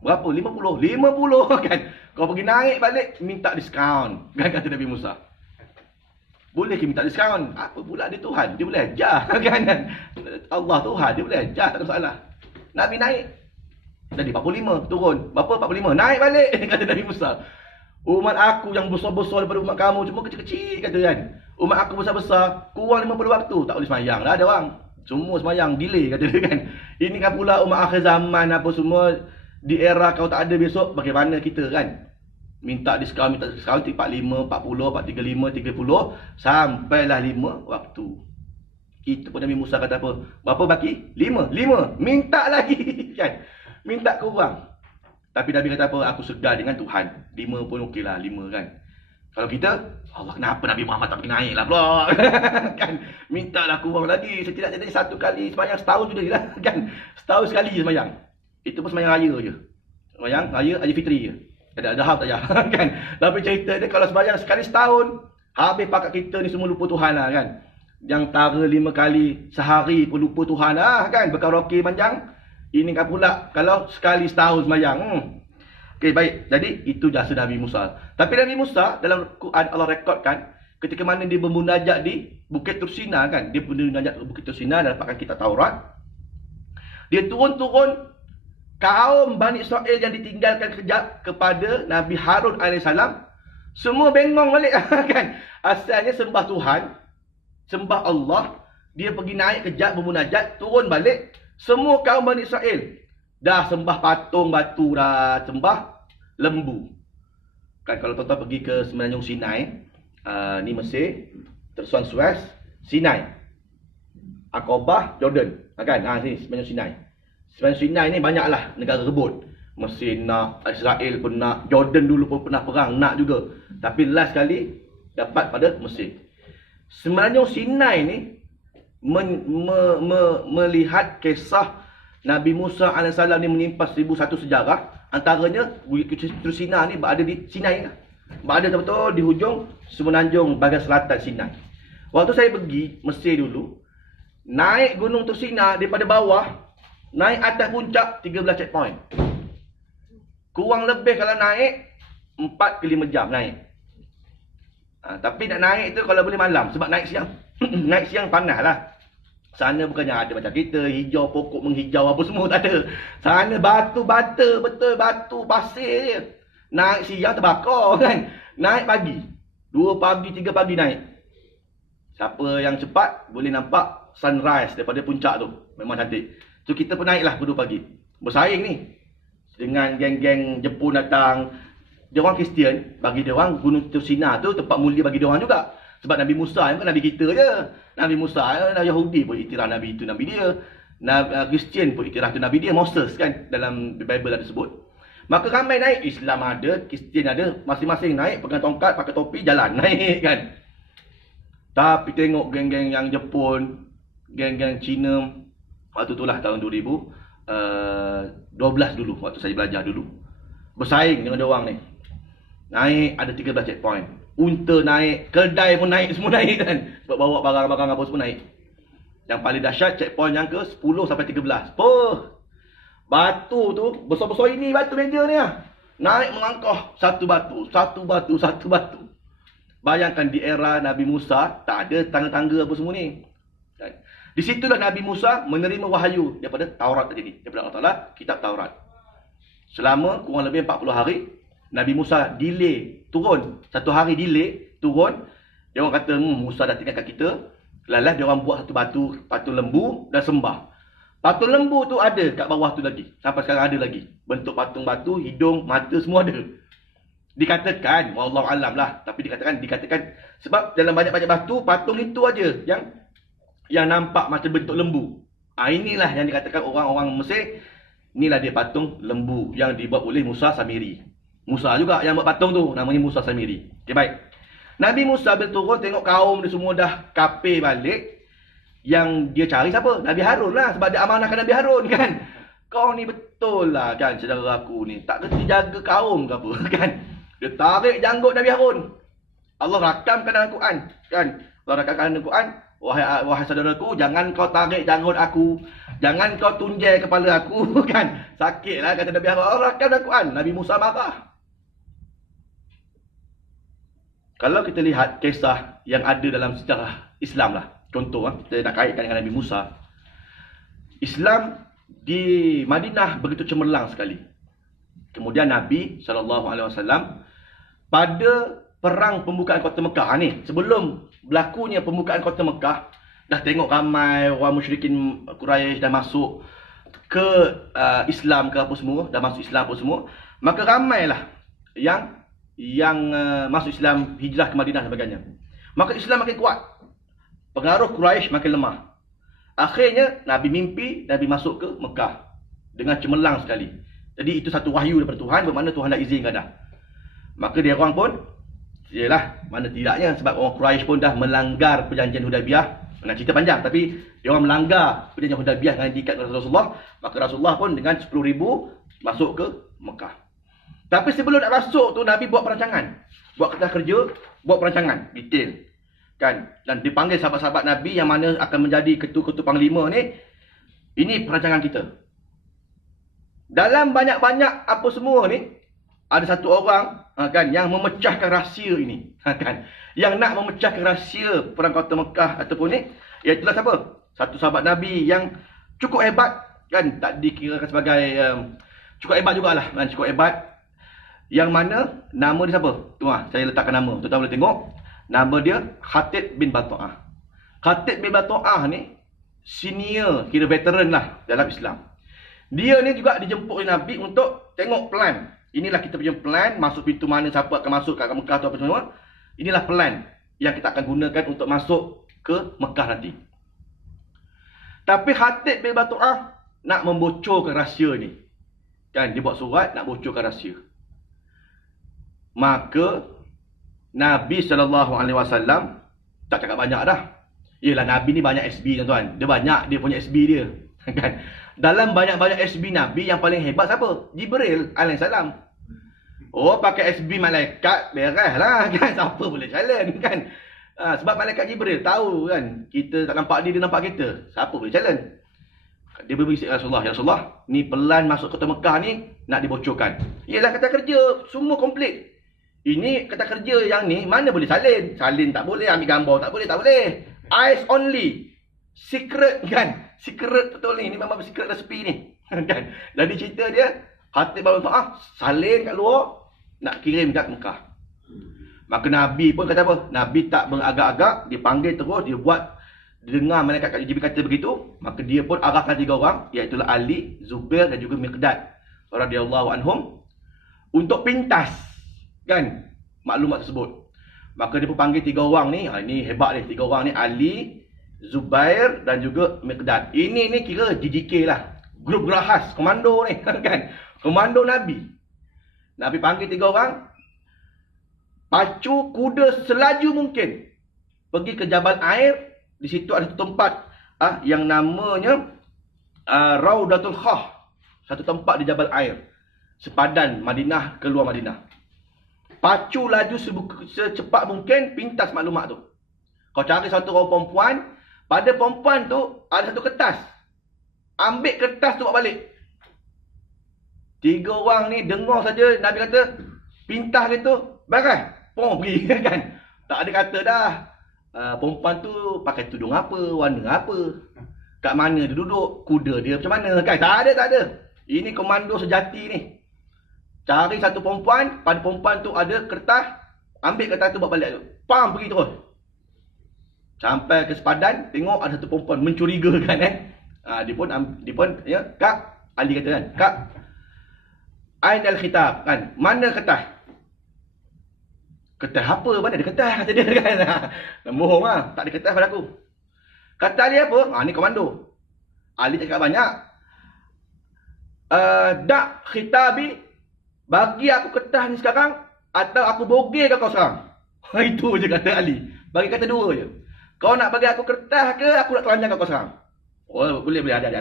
Berapa? 50 kan. Kau pergi naik balik, minta diskaun. Kan kata Nabi Musa. Boleh ke minta diskaun? Apa pula dia Tuhan? Dia boleh ajar kan. Allah Tuhan, dia boleh ajar, tak ada masalah. Nabi naik. Jadi 45, turun. Berapa? 45. Naik balik, kata Nabi Musa. Umat aku yang besar-besar daripada umat kamu cuma kecil-kecil, kata kan. Umat aku besar-besar, kurang 50 waktu. Tak boleh semayang dah ada orang. Semua semayang, delay, kata dia kan. Ini kan pula umat akhir zaman apa semua. Di era kau tak ada besok, bagaimana kita kan? Minta diskaun 45, 40, 35, 30, sampailah 5 waktu. Kita pun Nabi Musa kata apa? Berapa baki? 5. Minta lagi kan? Minta kurang. Tapi Nabi kata apa? Aku segar dengan Tuhan. 5 pun okey lah, 5 kan. Kalau kita, Allah kenapa Nabi Muhammad tak pergi naik lah pula? Kan? Mintalah kurang lagi. Setidaknya satu kali semayang setahun sudah lah kan? Setahun sekali je semayang. Itu pun semayang raya je. Semayang raya, Haji Fitri je. Ada dahab tak payah kan. Tapi cerita dia kalau semayang sekali setahun, habis pakat kita ni semua lupa Tuhan lah kan. Yang tara 5 kali sehari pun lupa Tuhan lah kan. Berkaraoke panjang. Ini kan pula kalau sekali setahun semayang. Okey, baik. Jadi itu jasa Nabi Musa. Tapi Nabi Musa dalam Quran Allah rekodkan ketika mana dia bermunajat di Bukit Tursina kan. Dia bermunajat di Bukit Tursina dan dapatkan kitab Taurat. Dia turun-turun kaum Bani Israel yang ditinggalkan kejap kepada Nabi Harun AS. Semua bengong balik kan. Asalnya sembah Tuhan, sembah Allah. Dia pergi naik kejap bermunajat, turun balik. Semua kaum Bani Israel dah sembah patung batu dah, sembah lembu. Kan kalau tuan-tuan pergi ke Semenanjung Sinai, ni Mesir, Tersuan Suez, Sinai, Aqabah, Jordan. Kan? Ni Semenanjung Sinai. Semenanjung Sinai ni banyaklah negara rebut. Mesir nak, Israel pun nak, Jordan dulu pun pernah perang, nak juga. Tapi last kali dapat pada Mesir. Semenanjung Sinai ni melihat kisah Nabi Musa AS ni menimpas 1001 sejarah. Antaranya Bukit Sinai ni berada di Sinai lah. Berada betul-betul di hujung semenanjung bahagian selatan Sinai. Waktu saya pergi Mesir dulu, naik gunung Tursina daripada bawah, naik atas puncak 13 checkpoint. Kurang lebih kalau naik 4 ke 5 jam naik. Tapi nak naik tu kalau boleh malam, sebab naik siang naik siang panas lah. Sana bukannya ada macam kita, hijau, pokok menghijau apa semua, tak ada. Sana batu bata, betul batu pasir je. Naik siang terbakar kan. Naik pagi 2 pagi, 3 pagi naik. Siapa yang cepat boleh nampak sunrise daripada puncak tu. Memang cantik. So kita pun naiklah pukul 2 pagi. Bersaing ni dengan geng-geng Jepun datang. Dia orang Kristian, bagi dia orang Gunung Tursina tu tempat mulia bagi dia orang juga. Sebab Nabi Musa yang kan Nabi kita je. Nabi Musa, Nabi Yahudi pun iktiraf Nabi itu Nabi dia. Kristian pun iktiraf tu Nabi dia. Moses kan dalam Bible ada sebut. Maka ramai naik. Islam ada, Kristian ada. Masing-masing naik, pegang tongkat, pakai topi, jalan. Naik kan. Tapi tengok geng-geng yang Jepun, geng-geng Cina. Waktu itulah tahun 2012 dulu. Waktu saya belajar dulu. Bersaing dengan diorang ni. Naik ada 13 checkpoint. Unta naik, kedai pun naik, semua naik kan. Sebab bawa barang-barang apa semua naik. Yang paling dahsyat checkpoint yang ke 10 sampai 13. Batu tu, besar-besar ini batu meja ni lah. Naik melangkah satu batu, satu batu, satu batu. Bayangkan di era Nabi Musa, tak ada tangga-tangga apa semua ni. Di situlah Nabi Musa menerima wahyu daripada Taurat tadi ni. Daripada Allah Ta'ala, kitab Taurat. Selama kurang lebih 40 hari, Nabi Musa delay turun. 1 hari delay turun. Dia orang kata, Musa dah tinggalkan kita. Lalas dia orang buat satu batu, patung lembu dan sembah. Patung lembu tu ada kat bawah tu lagi. Sampai sekarang ada lagi. Bentuk patung batu, hidung, mata semua ada. Dikatakan, wallahualam lah. Tapi dikatakan sebab dalam banyak-banyak batu, patung itu aja yang nampak macam bentuk lembu. Inilah yang dikatakan orang-orang Mesir. Inilah dia patung lembu yang dibuat oleh Musa Samiri. Musa juga yang buat patung tu, namanya Musa Samiri. Okay, baik. Nabi Musa bila turun tengok kaum dia semua dah kafir balik. Yang dia cari siapa? Nabi Harun lah. Sebab dia amanahkan Nabi Harun kan. Kau ni betul lah kan, saudara aku ni. Tak kerti jaga kaum ke apa kan. Dia tarik janggut Nabi Harun. Allah rakamkan dalam Quran kan. Allah rakamkan dalam Quran. Wahai saudaraku, jangan kau tarik janggut aku. Jangan kau tunjai kepala aku kan. Sakitlah kata Nabi Harun. Allah rakam dalam Quran. Nabi Musa marah. Kalau kita lihat kisah yang ada dalam sejarah Islam lah. Contoh, kita nak kaitkan dengan Nabi Musa. Islam di Madinah begitu cemerlang sekali. Kemudian Nabi SAW pada perang pembukaan kota Mekah ni, sebelum berlakunya pembukaan kota Mekah, dah tengok ramai orang musyrikin Quraisy dah masuk ke Islam ke apa semua, dah masuk Islam apa semua. Maka ramailah yang masuk Islam, hijrah ke Madinah dan sebagainya. Maka Islam makin kuat. Pengaruh Quraisy makin lemah. Akhirnya Nabi mimpi, Nabi masuk ke Mekah dengan cemerlang sekali. Jadi itu satu wahyu daripada Tuhan, bermakna Tuhan dah izinkan dah. Maka dia orang pun, yalah, mana tidaknya, sebab orang Quraisy pun dah melanggar perjanjian Hudaibiyah. Nak cerita panjang, tapi dia orang melanggar perjanjian Hudaibiyah dengan diikat oleh Rasulullah. Maka Rasulullah pun dengan 10,000 masuk ke Mekah. Tapi sebelum nak masuk tu, Nabi buat perancangan. Buat kerja, buat perancangan detail. Kan? Dan dipanggil sahabat-sahabat Nabi yang mana akan menjadi ketua-ketua panglima ni. Ini perancangan kita. Dalam banyak-banyak apa semua ni, ada satu orang kan, yang memecahkan rahsia ini. Kan? Yang nak memecahkan rahsia perang kota Mekah ataupun ni, iaitulah siapa? Satu sahabat Nabi yang cukup hebat, kan, tak dikirakan sebagai cukup hebat jugalah, kan, cukup hebat. Yang mana nama dia siapa? Tu saya letakkan nama. Tuan-tuan boleh tengok. Nama dia Khatib bin Batu'ah. Khatib bin Batu'ah ni senior, kira veteran lah dalam Islam. Dia ni juga dijemput oleh Nabi untuk tengok plan. Inilah kita punya plan, masuk pintu mana, siapa akan masuk kat Mekah atau apa semua. Inilah plan yang kita akan gunakan untuk masuk ke Mekah nanti. Tapi Khatib bin Batu'ah nak membocorkan rahsia ni. Kan, dia buat surat nak bocorkan rahsia. Maka Nabi SAW tak cakap banyak dah. Yelah, Nabi ni banyak SB, tuan-tuan. Dia banyak, dia punya SB dia. Kan? Dalam banyak-banyak SB Nabi, yang paling hebat siapa? Jibril alaihissalam. Oh, pakai SB malaikat, beres lah. Kan? Siapa boleh challenge, kan? Sebab malaikat Jibril tahu, kan? Kita tak nampak dia nampak kita. Siapa boleh challenge? Dia berbisik, ya Rasulullah, ni pelan masuk kota Mekah ni, nak dibocorkan. Yelah, kata kerja, semua komplit. Ini kata kerja yang ni, mana boleh salin? Salin tak boleh, ambil gambar tak boleh, tak boleh. Eyes only. Secret, kan? Secret betul ni, memang secret recipe ni. Kan? Jadi cerita dia, Khatib bin Batu'ah salin kat luar, nak kirim kat Mekah. Maka Nabi pun kata apa? Nabi tak beragak-agak, dia panggil terus, dia buat, dia dengar malaikat Jibril kata begitu, maka dia pun arahkan 3 orang, iaitu Ali, Zubair dan juga Miqdad radhiyallahu anhum untuk pintas, kan, maklumat tersebut. Maka dia pun panggil 3 orang ni, ini hebat ni, 3 orang ni, Ali, Zubair dan juga Miqdad. Ini ni kira GGK lah, grup gerahas, komando ni, kan, komando Nabi. Nabi panggil 3 orang, pacu kuda selaju mungkin, pergi ke Jabal Air. Di situ ada satu tempat yang namanya Raudatul Khah, satu tempat di Jabal Air, sepadan Madinah keluar Madinah. Pacu laju secepat mungkin, pintas maklumat tu. Kau cari satu orang perempuan, pada perempuan tu ada satu kertas. Ambil kertas tu bawa balik. 3 orang ni dengar saja Nabi kata pintas gitu, beres, pom pergi. Kan? Tak ada kata dah. Perempuan tu pakai tudung apa, warna apa, kat mana dia duduk, kuda dia macam mana, kan? Tak ada. Ini komando sejati ni. Cari satu perempuan, pada perempuan tu ada kertas, ambil kertas tu bawa balik tu. Pam, pergi terus. Sampai ke sepadan, tengok ada satu perempuan mencurigakan, kan? Dia pun ya, Kak, Ali kata kan, Kak, Ainal khitab, kan? Mana kertas? Kertas apa? Mana ada kertas? Kata dia, kan. Bohong lah. Tak ada kertas pada aku. Kata Ali apa? Ni komando. Ali cakap banyak. Dak khitabi. Bagi aku kertas ni sekarang. Atau aku bogirkan kau sekarang. Itu je kata Ali. Bagi kata 2 je. Kau nak bagi aku kertas ke? Aku nak telanjangkan kau sekarang. Oh, boleh. Ada.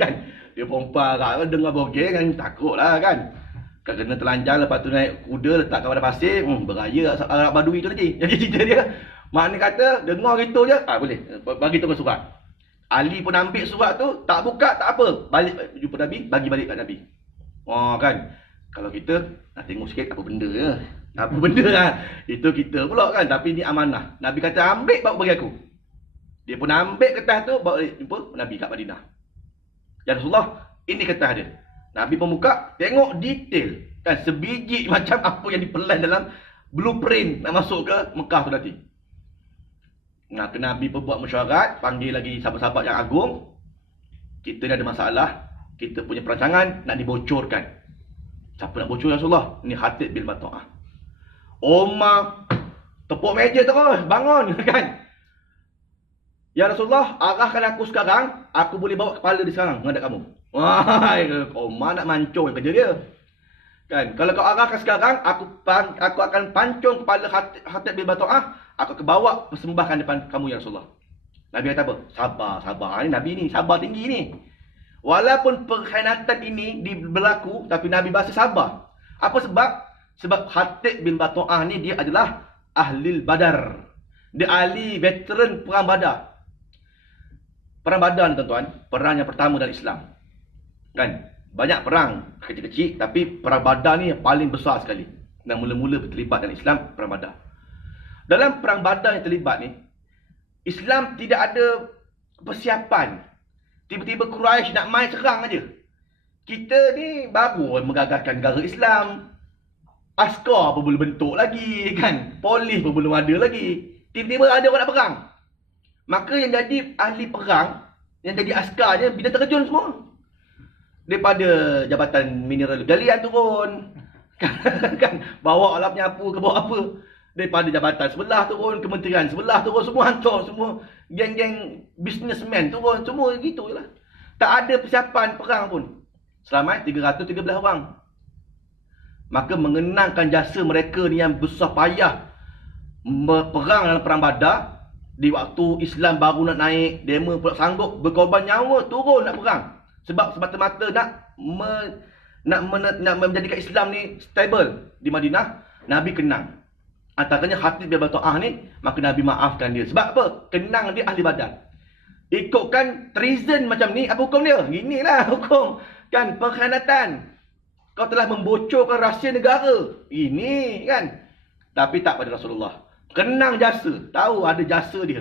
Kan? Dia perempuan kan. Dengar bogir kan. Takut lah, kan. Kena telanjang, lepas tu naik kuda, letakkan pada pasir, beraya Arab Badui tu tadi. Jadi cerita dia, maknanya kata, dengar gitu je, boleh, bagi terus surat. Ali pun ambil surat tu, tak buka, tak apa. Balik, jumpa Nabi, bagi balik kat Nabi. Kan, kalau kita, nak tengok sikit apa benda ya. Apa benda lah. Itu kita pula kan, tapi ni amanah. Nabi kata, ambil, bawa bagi aku. Dia pun ambil kertas tu, bawa jumpa Nabi kat Madinah. Ya Rasulullah, ini kertas dia. Nabi pun buka, tengok detail. Kan, sebiji macam apa yang dipelan dalam blueprint nak masuk ke Mekah tu nanti. Nah, Nabi pun buat mesyuarat, panggil lagi sahabat-sahabat yang agung. Kita ni ada masalah, kita punya perancangan nak dibocorkan. Siapa nak bocor Rasulullah? Ni Khatib bin Batu'ah. Umar tepuk meja terus, bangun, kan. Ya Rasulullah, arahkan aku sekarang, aku boleh bawa kepala di sekarang menghadap kamu. Wah, Umar nak mancung kerja dia. Kan, kalau kau arahkan sekarang, aku akan pancung kepala Khatib bin Batu'ah, aku akan bawa persembahkan depan kamu ya Rasulullah. Nabi kata apa? Sabar. Ni Nabi ni sabar tinggi ni. Walaupun perkhianatan ini berlaku, tapi Nabi bahasa sabar. Apa sebab? Sebab Khatib bin Batu'ah ni dia adalah ahli Badar. Dia ahli veteran perang Badar. Perang Badar ni tuan-tuan, perang yang pertama dalam Islam. Kan? Banyak perang kecil-kecil, tapi perang Badar ni yang paling besar sekali. Dan mula-mula terlibat dalam Islam, perang Badar. Dalam perang Badar yang terlibat ni, Islam tidak ada persiapan. Tiba-tiba Quraisy nak main serang aja. Kita ni baru menggagalkan negara Islam. Askar pun belum bentuk lagi kan. Polis pun belum ada lagi. Tiba-tiba ada orang nak perang. Maka yang jadi ahli perang, yang jadi askarnya bila terjun semua. Daripada Jabatan Mineral Galian turun. Kan bawa lah penyapu ke bawa apa. Daripada jabatan sebelah turun, kementerian sebelah turun, semua hantar, semua geng-geng businessman turun, semua gitu je lah. Tak ada persiapan perang pun. Selamat 313 orang. Maka mengenangkan jasa mereka ni yang besar payah perang dalam perang Badar, di waktu Islam baru nak naik, demo pula sanggup berkorban nyawa turun nak perang. Sebab semata-mata nak menjadikan Islam ni stable di Madinah, Nabi kenang. Antaranya Hatib bin Bata'ah ni, maka Nabi maafkan dia. Sebab apa? Kenang dia ahli Badar. Ikutkan treason macam ni, apa hukum dia? Inilah hukum. Kan, pengkhianatan. Kau telah membocorkan rahsia negara. Ini kan. Tapi tak pada Rasulullah. Kenang jasa. Tahu ada jasa dia.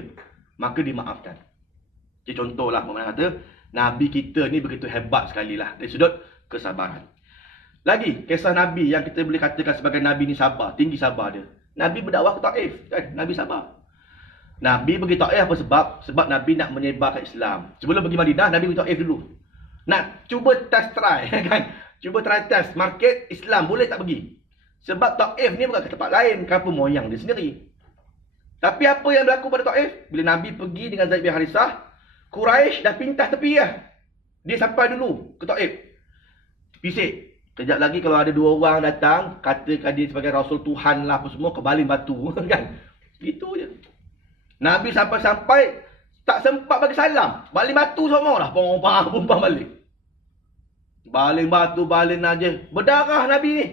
Maka dimaafkan. Jadi contohlah, mana kata, Nabi kita ni begitu hebat sekali lah. Dari sudut kesabaran. Lagi, kisah Nabi yang kita boleh katakan sebagai Nabi ni sabar. Tinggi sabar dia. Nabi berdakwah ke Taif. Kan? Nabi sabar. Nabi pergi Taif apa sebab? Sebab Nabi nak menyebarkan Islam. Sebelum pergi Madinah, Nabi pergi Taif dulu. Nak cuba test try. Kan? Cuba try test market Islam. Boleh tak pergi? Sebab Taif ni bukan ke tempat lain. Kampung moyang dia sendiri. Tapi apa yang berlaku pada Taif? Bila Nabi pergi dengan Zaid bin Harisah, Quraisy dah pintas tepi lah. Dia sampai dulu ke Taif. Bisik. Kejap lagi kalau ada 2 orang datang, katakan dia sebagai Rasul Tuhan lah apa semua, kebaling batu. Kan? Gitu je. Nabi sampai-sampai tak sempat bagi salam. Baling batu semua lah. Pompang balik. Baling batu, baling aja. Berdarah Nabi ni.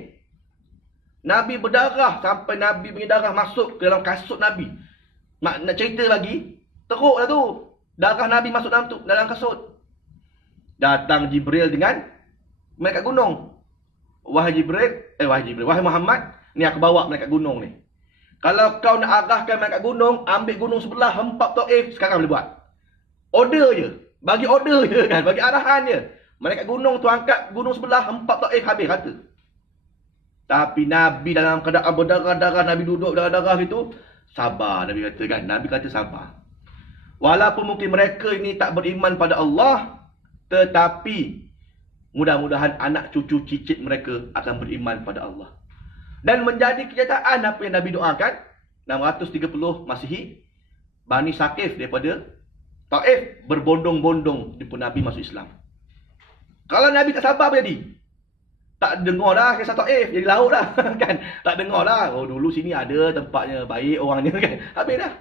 Nabi berdarah sampai Nabi punya darah masuk ke dalam kasut Nabi. Nak cerita lagi, teruk lah tu. Darah Nabi masuk dalam kasut. Datang Jibril dengan malaikat gunung. Wahai Muhammad, ni aku bawa malaikat gunung ni. Kalau kau nak arahkan malaikat gunung, ambil gunung sebelah, hempap Taif, sekarang boleh buat. Order je. Bagi order je kan, bagi arahan je. Malaikat gunung tu angkat gunung sebelah, hempap Taif, habis kata. Tapi Nabi dalam keadaan berdarah-darah, Nabi duduk darah-darah gitu, sabar Nabi kata kan. Nabi kata sabar. Walaupun mungkin mereka ini tak beriman pada Allah, tetapi mudah-mudahan anak cucu cicit mereka akan beriman pada Allah. Dan menjadi kenyataan apa yang Nabi doakan, 630 Masihi, Bani Saqif daripada Taif berbondong-bondong jumpa Nabi masuk Islam. Kalau Nabi tak sabar apa jadi? Tak dengar dah kisah Taif, jadi laut dah. Kan? Tak dengar dah. Oh dulu sini ada tempatnya, baik orangnya kan. Habis dah.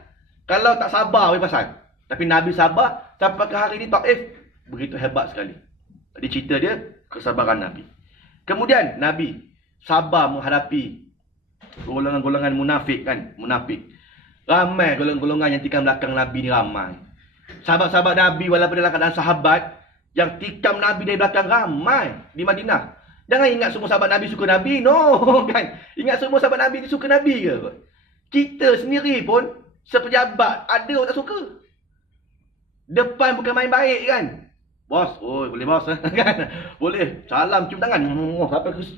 Kalau tak sabar apa pasal? Tapi Nabi sabar sampai ke hari ini Taif begitu hebat sekali. Jadi cerita dia kesabaran Nabi. Kemudian Nabi sabar menghadapi golongan-golongan munafik kan, munafik. Ramai golongan-golongan yang tikam belakang Nabi ni ramai. Sahabat-sahabat Nabi walaupun dalam keadaan sahabat yang tikam Nabi dari belakang ramai di Madinah. Jangan ingat semua sahabat Nabi suka Nabi, no kan. Ingat semua sahabat Nabi ni suka Nabi ke? Kita sendiri pun sepejabat ada orang tak suka. Depan bukan main baik kan. Bos, oh boleh bos kan. Boleh. Salam cium tangan.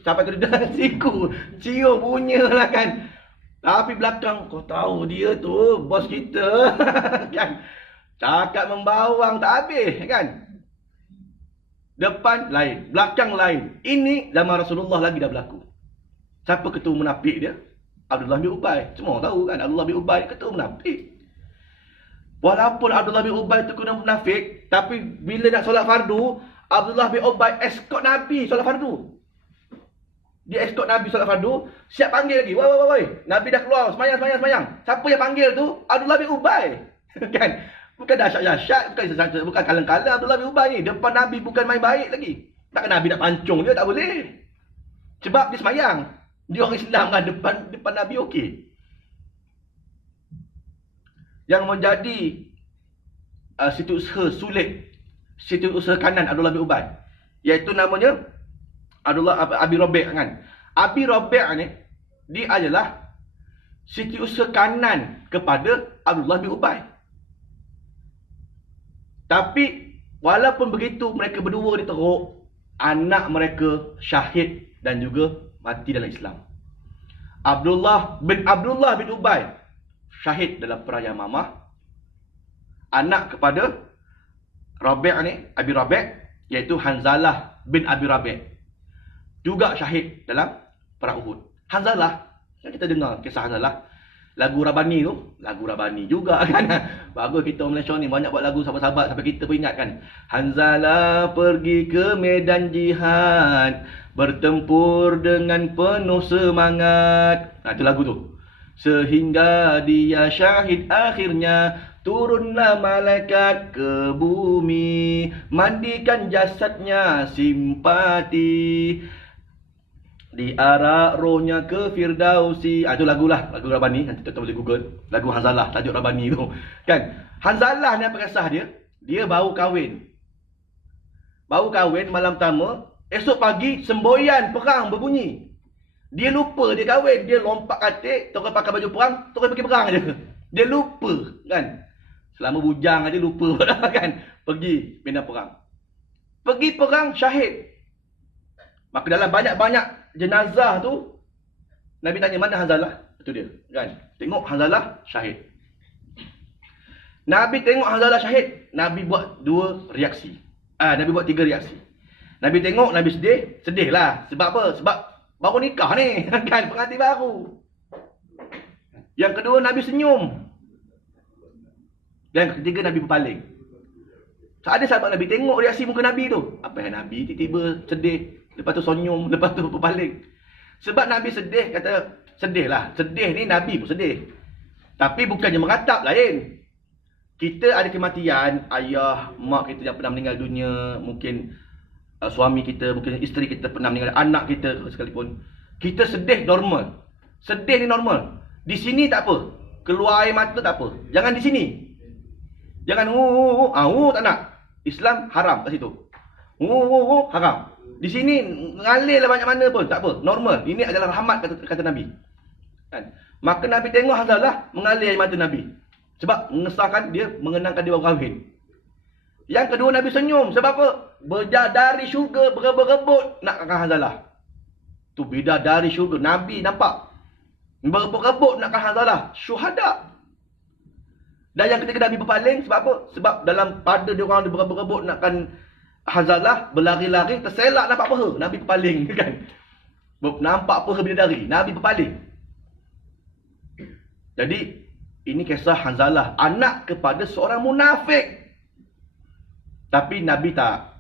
Sampai ke depan siku. Cium punya lah kan. Tapi belakang kau tahu dia tu bos kita. Kan. Cakap membawang tak habis kan. Depan lain, belakang lain. Ini zaman Rasulullah lagi dah berlaku. Siapa ketua munafik dia? Abdullah bin Ubay. Semua tahu kan Abdullah bin Ubay ketua munafik. Walaupun Abdullah bin Ubay tu kena munafik, tapi bila nak solat fardu, Abdullah bin Ubay escort Nabi solat fardu. Dia escort Nabi solat fardu, siap panggil lagi. Woi. Nabi dah keluar, semayang. Siapa yang panggil tu? Abdullah bin Ubay. Kan? Bukan dahsyat-dahsyat, bukan kalang-kalang Abdullah bin Ubay ni. Depan Nabi bukan main baik lagi. Takkan Nabi nak pancung dia, tak boleh. Sebab dia semayang. Dia orang Islam kan, depan Nabi okey. Yang menjadi setiausaha sulit, setiausaha kanan Abdullah bin Ubay, iaitu namanya Abi Rabi' kan. Abi Rabi' ni dia adalah setiausaha kanan kepada Abdullah bin Ubay. Tapi walaupun begitu mereka berdua diteruk, anak mereka syahid dan juga mati dalam Islam. Abdullah bin Ubay syahid dalam perang Yamamah. Anak kepada Rabi' ni, Abi Rabi', iaitu Hanzalah bin Abi Rabi' juga syahid dalam perang Uhud. Hanzalah, yang kita dengar kisah Hanzalah, lagu Rabani tu, lagu Rabani juga kan. Bagus kita orang Malaysia ni banyak buat lagu sahabat-sahabat sampai kita pun ingat kan. Hanzalah pergi ke medan jihad, bertempur dengan penuh semangat. Itu lagu tu. Sehingga dia syahid akhirnya, turunlah malaikat ke bumi, mandikan jasadnya simpati, diarak rohnya ke Firdausi. Itu lagu Rabani. Nanti tuan-tuan boleh Google lagu Hanzalah, tajuk Rabani tu kan. Hanzalah ni apa kisah dia? Dia baru kahwin malam pertama. Esok pagi semboyan perang berbunyi. Dia lupa dia kahwin. Dia lompat katil, terus pakai baju perang, terus pergi perang je. Dia lupa kan. Selama bujang aja lupa kan. Pergi medan perang. Pergi perang syahid. Maka dalam banyak-banyak jenazah tu, Nabi tanya mana Hanzalah? Itu dia kan. Tengok Hanzalah syahid. Nabi tengok Hanzalah syahid, Nabi buat 2 reaksi. Nabi buat 3 reaksi. Nabi tengok, Nabi sedih. Sedih lah. Sebab apa? Sebab baru nikah ni kan, pengantin baru. Yang kedua, Nabi senyum. Dan ketiga, Nabi berpaling. Ada sahabat Nabi tengok reaksi muka Nabi tu. Apa yang Nabi tiba-tiba sedih, lepas tu senyum, lepas tu berpaling. Sebab Nabi sedih, kata sedih lah. Sedih ni Nabi pun sedih. Tapi bukannya meratap, lain. Kita ada kematian, ayah, mak kita yang pernah meninggal dunia, mungkin suami kita, mungkin isteri kita pernah meninggal, anak kita sekalipun. Kita sedih normal. Sedih ni normal. Di sini tak apa. Keluar air mata tak apa. Jangan di sini. Jangan tak nak. Islam haram kat situ. Haram. Di sini mengalir lah banyak mana pun, tak apa. Normal. Ini adalah rahmat kata Nabi. Kan? Maka Nabi tengok Hanzalah mengalir air mata Nabi. Sebab mengesahkan dia, mengenangkan dia baru kahwin. Yang kedua, Nabi senyum. Sebab apa? Dari syurga berebut-rebut nak angkat Hanzalah. Tu bidadari syurga. Nabi nampak. Berebut-rebut nak angkat Hanzalah. Syuhada. Dan yang ketiga, Nabi berpaling. Sebab apa? Sebab dalam pada dia orang berebut-rebut nakkan Hanzalah, berlari-lari, terselak nampak paha. Nabi berpaling kan. Nampak paha bidadari. Nabi berpaling. Jadi, ini kisah Hanzalah, anak kepada seorang munafik. Tapi Nabi tak.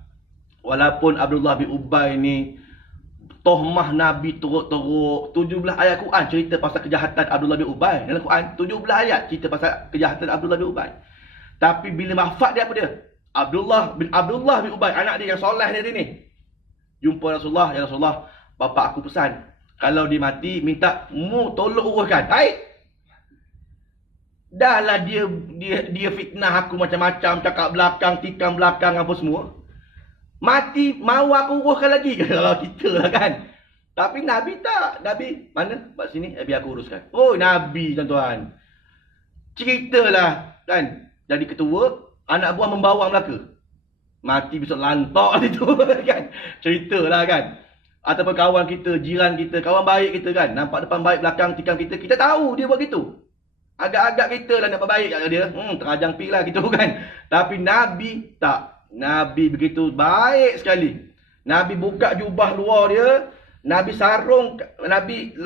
Walaupun Abdullah bin Ubay ni tohmah Nabi teruk-teruk, 17 ayat Quran cerita pasal kejahatan Abdullah bin Ubay. Dalam Quran 17 ayat cerita pasal kejahatan Abdullah bin Ubay. Tapi bila wafat dia apa dia? Abdullah bin Ubay, anak dia yang soleh dia ni. Jumpa Rasulullah, ya Rasulullah, bapa aku pesan, kalau dia mati minta mu tolong uruskan. Hai. Dahlah dia fitnah aku macam-macam, cakap belakang, tikam belakang apa semua. Mati mau aku uruskan lagi. Kalau kita lah kan. Tapi Nabi tak. Nabi mana? Kat sini biar aku uruskan. Oh, Nabi tuan-tuan. Ceritalah kan. Jadi ketua, anak buah membawa Melaka. Mati besok lantak itu kan. Ceritalah kan. Ataupun kawan kita, jiran kita, kawan baik kita kan. Nampak depan baik, belakang tikam kita. Kita tahu dia buat gitu. Agak-agak kita lah nak baik kat dia. Terajang pik lah gitu kan. Tapi Nabi tak. Nabi begitu baik sekali. Nabi buka jubah luar dia. Nabi sarung. Nabi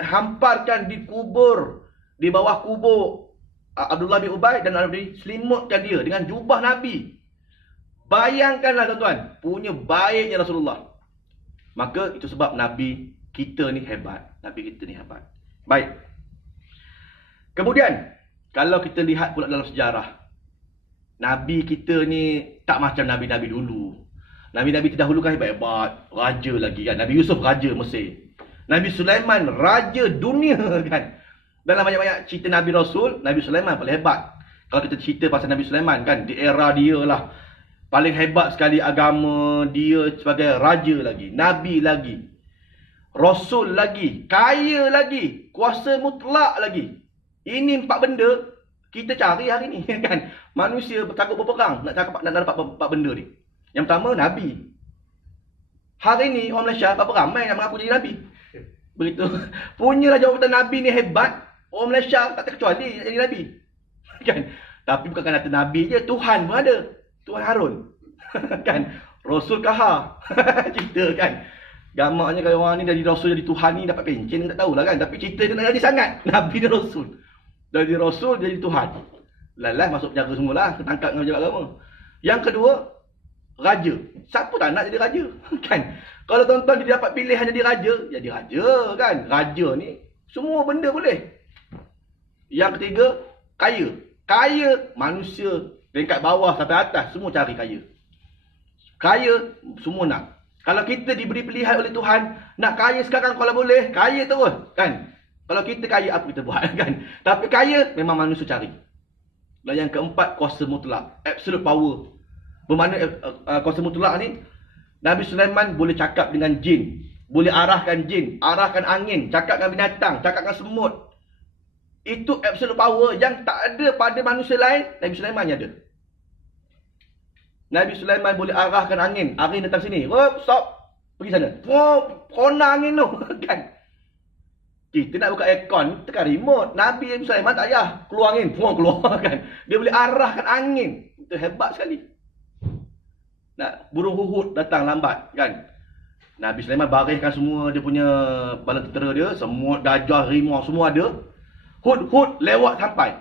hamparkan di kubur. Di bawah kubur Abdullah bin Ubay. Dan Nabi selimutkan dia dengan jubah Nabi. Bayangkanlah tuan-tuan. Punya baiknya Rasulullah. Maka itu sebab Nabi kita ni hebat. Nabi kita ni hebat. Baik. Kemudian, kalau kita lihat pula dalam sejarah, Nabi kita ni tak macam Nabi-Nabi dulu. Nabi-Nabi terdahulu kan hebat-hebat, raja lagi kan. Nabi Yusuf raja Mesir. Nabi Sulaiman raja dunia kan. Dalam banyak-banyak cerita Nabi Rasul, Nabi Sulaiman paling hebat. Kalau kita cerita pasal Nabi Sulaiman kan, di era dia lah, paling hebat sekali agama, dia sebagai raja lagi, Nabi lagi, Rasul lagi, kaya lagi, kuasa mutlak lagi. Ini 4 benda Kita cari hari ni kan. Manusia takut berperang nak dapat benda ni. Yang pertama Nabi. Hari ni orang Malaysia berapa ramai yang mengaku jadi Nabi. Begitu. Punyalah jawatan Nabi ni hebat. Orang Malaysia tak terkecuali jadi Nabi. Kan? Tapi bukan kata Nabi je, Tuhan pun ada. Tuhan Harun. Kan? Rasul Kahar. Cerita kan. Gamaknya kalau orang ni jadi Rasul jadi Tuhan ni dapat pencen tak tahulah kan. Tapi cerita dia nak jadi sangat. Nabi dan Rasul. Dari Rasul jadi Tuhan. Lalah masuk penjara semualah. Ketangkap dengan penjara agama. Yang kedua, raja. Siapa tak nak jadi raja? Kan? Kalau tuan-tuan dia dapat pilihan jadi raja kan. Raja ni semua benda boleh. Yang ketiga, kaya. Kaya manusia tingkat bawah sampai atas semua cari kaya. Kaya semua nak. Kalau kita diberi pilihan oleh Tuhan nak kaya sekarang kalau boleh, kaya terus kan. Kalau kita kaya apa kita buat kan. Tapi kaya memang manusia cari. Dan yang keempat, kuasa mutlak, absolute power. Bermakna kuasa mutlak ni Nabi Sulaiman boleh cakap dengan jin, boleh arahkan jin, arahkan angin, cakap dengan binatang, cakap dengan semut. Itu absolute power yang tak ada pada manusia lain. Nabi Sulaiman yang ada. Nabi Sulaiman boleh arahkan angin. Angin datang sini. Stop. Pergi sana. Kona angin tu. Kan? Kita nak buka aircon, tekan remote. Nabi Sulaiman tak payah. Keluar angin. Keluar kan. Dia boleh arahkan angin. Itu hebat sekali. Nak burung huhud datang lambat. Kan? Nabi Sulaiman bariskan semua dia punya bala tentera dia. Semut, gajah, rimau semua ada. Hud lewat sampai.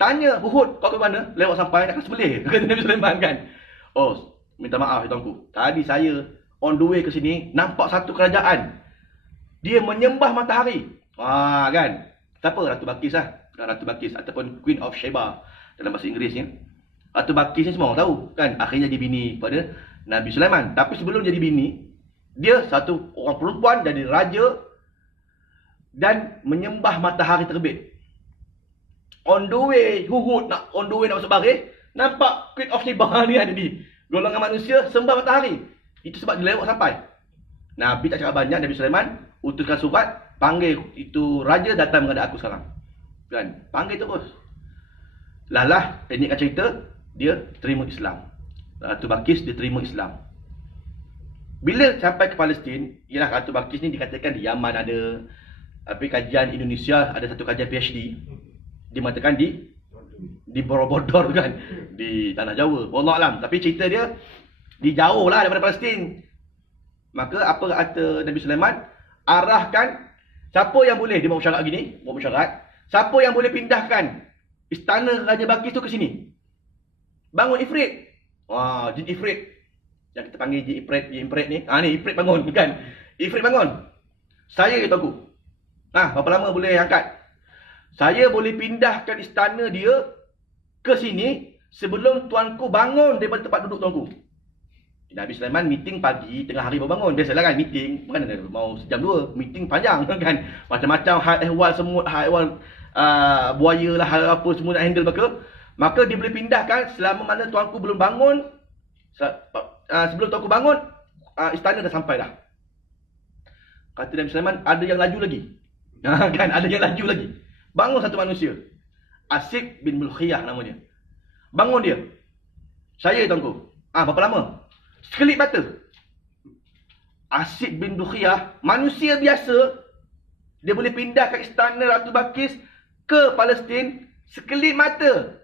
Tanya Hud, kau ke mana? Lewat sampai nak sembelih. Kata Nabi Sulaiman kan. Oh, minta maaf tuanku. Tadi saya on the way ke sini nampak satu kerajaan. Dia menyembah matahari. Kan. Siapa? Ratu Balqis lah. Ratu Balqis ataupun Queen of Sheba dalam bahasa Inggerisnya. Ratu Balqis ni semua orang tahu kan. Akhirnya jadi bini pada Nabi Sulaiman. Tapi sebelum jadi bini, dia satu orang perempuan jadi raja dan menyembah matahari terbit. On the way, Hud nak on the way nak masuk baris, nampak Queen of Sheba ni ada di golongan manusia sembah matahari. Itu sebab dia lewat sampai. Nabi tak cakap banyak. Nabi Sulaiman utuskan surat, panggil itu raja datang menghadap aku sekarang. Kan? Panggil terus. Lalah, pendekkan cerita, dia terima Islam. Ratu Balqis dia terima Islam. Bila sampai ke Palestin, ialah Ratu Balqis ni dikatakan di Yaman ada. Tapi kajian Indonesia ada satu kajian PhD dimatakan di Borobudur kan, di tanah Jawa. Wallah alam. Tapi cerita dia di jauh lah daripada Palestin. Maka apa kata Nabi Sulaiman? Arahkan siapa yang boleh, dia buat syarat gini, buat syarat. Siapa yang boleh pindahkan istana Raja Balqis tu ke sini? Bangun Ifrit. Jin Ifrit. Yang kita panggil Jin Ifrit ni. Ni Ifrit bangun kan. Ifrit bangun. Saya kata aku. Berapa lama boleh angkat? Saya boleh pindahkan istana dia ke sini sebelum tuanku bangun daripada tempat duduk tuanku. Nabi Sulaiman meeting pagi, tengah hari baru bangun. Biasalah kan meeting, bukan mau sejam dua. Meeting panjang kan. Macam-macam hal ehwal semut, hal ehwal buaya lah, hal apa semua nak handle maka dia boleh pindahkan selama mana tuanku belum bangun. Sebelum tuanku bangun, istana dah sampai dah. Kata Nabi Sulaiman, ada yang laju lagi. Kan, ada yang laju lagi. Bangun satu manusia. Asik bin Mulkhiyah namanya. Bangun dia. Saya tuanku. Berapa lama? Sekelip mata. Asik bin Mulkhiyah, manusia biasa, dia boleh pindahkan istana Ratu Balqis ke Palestin sekelip mata.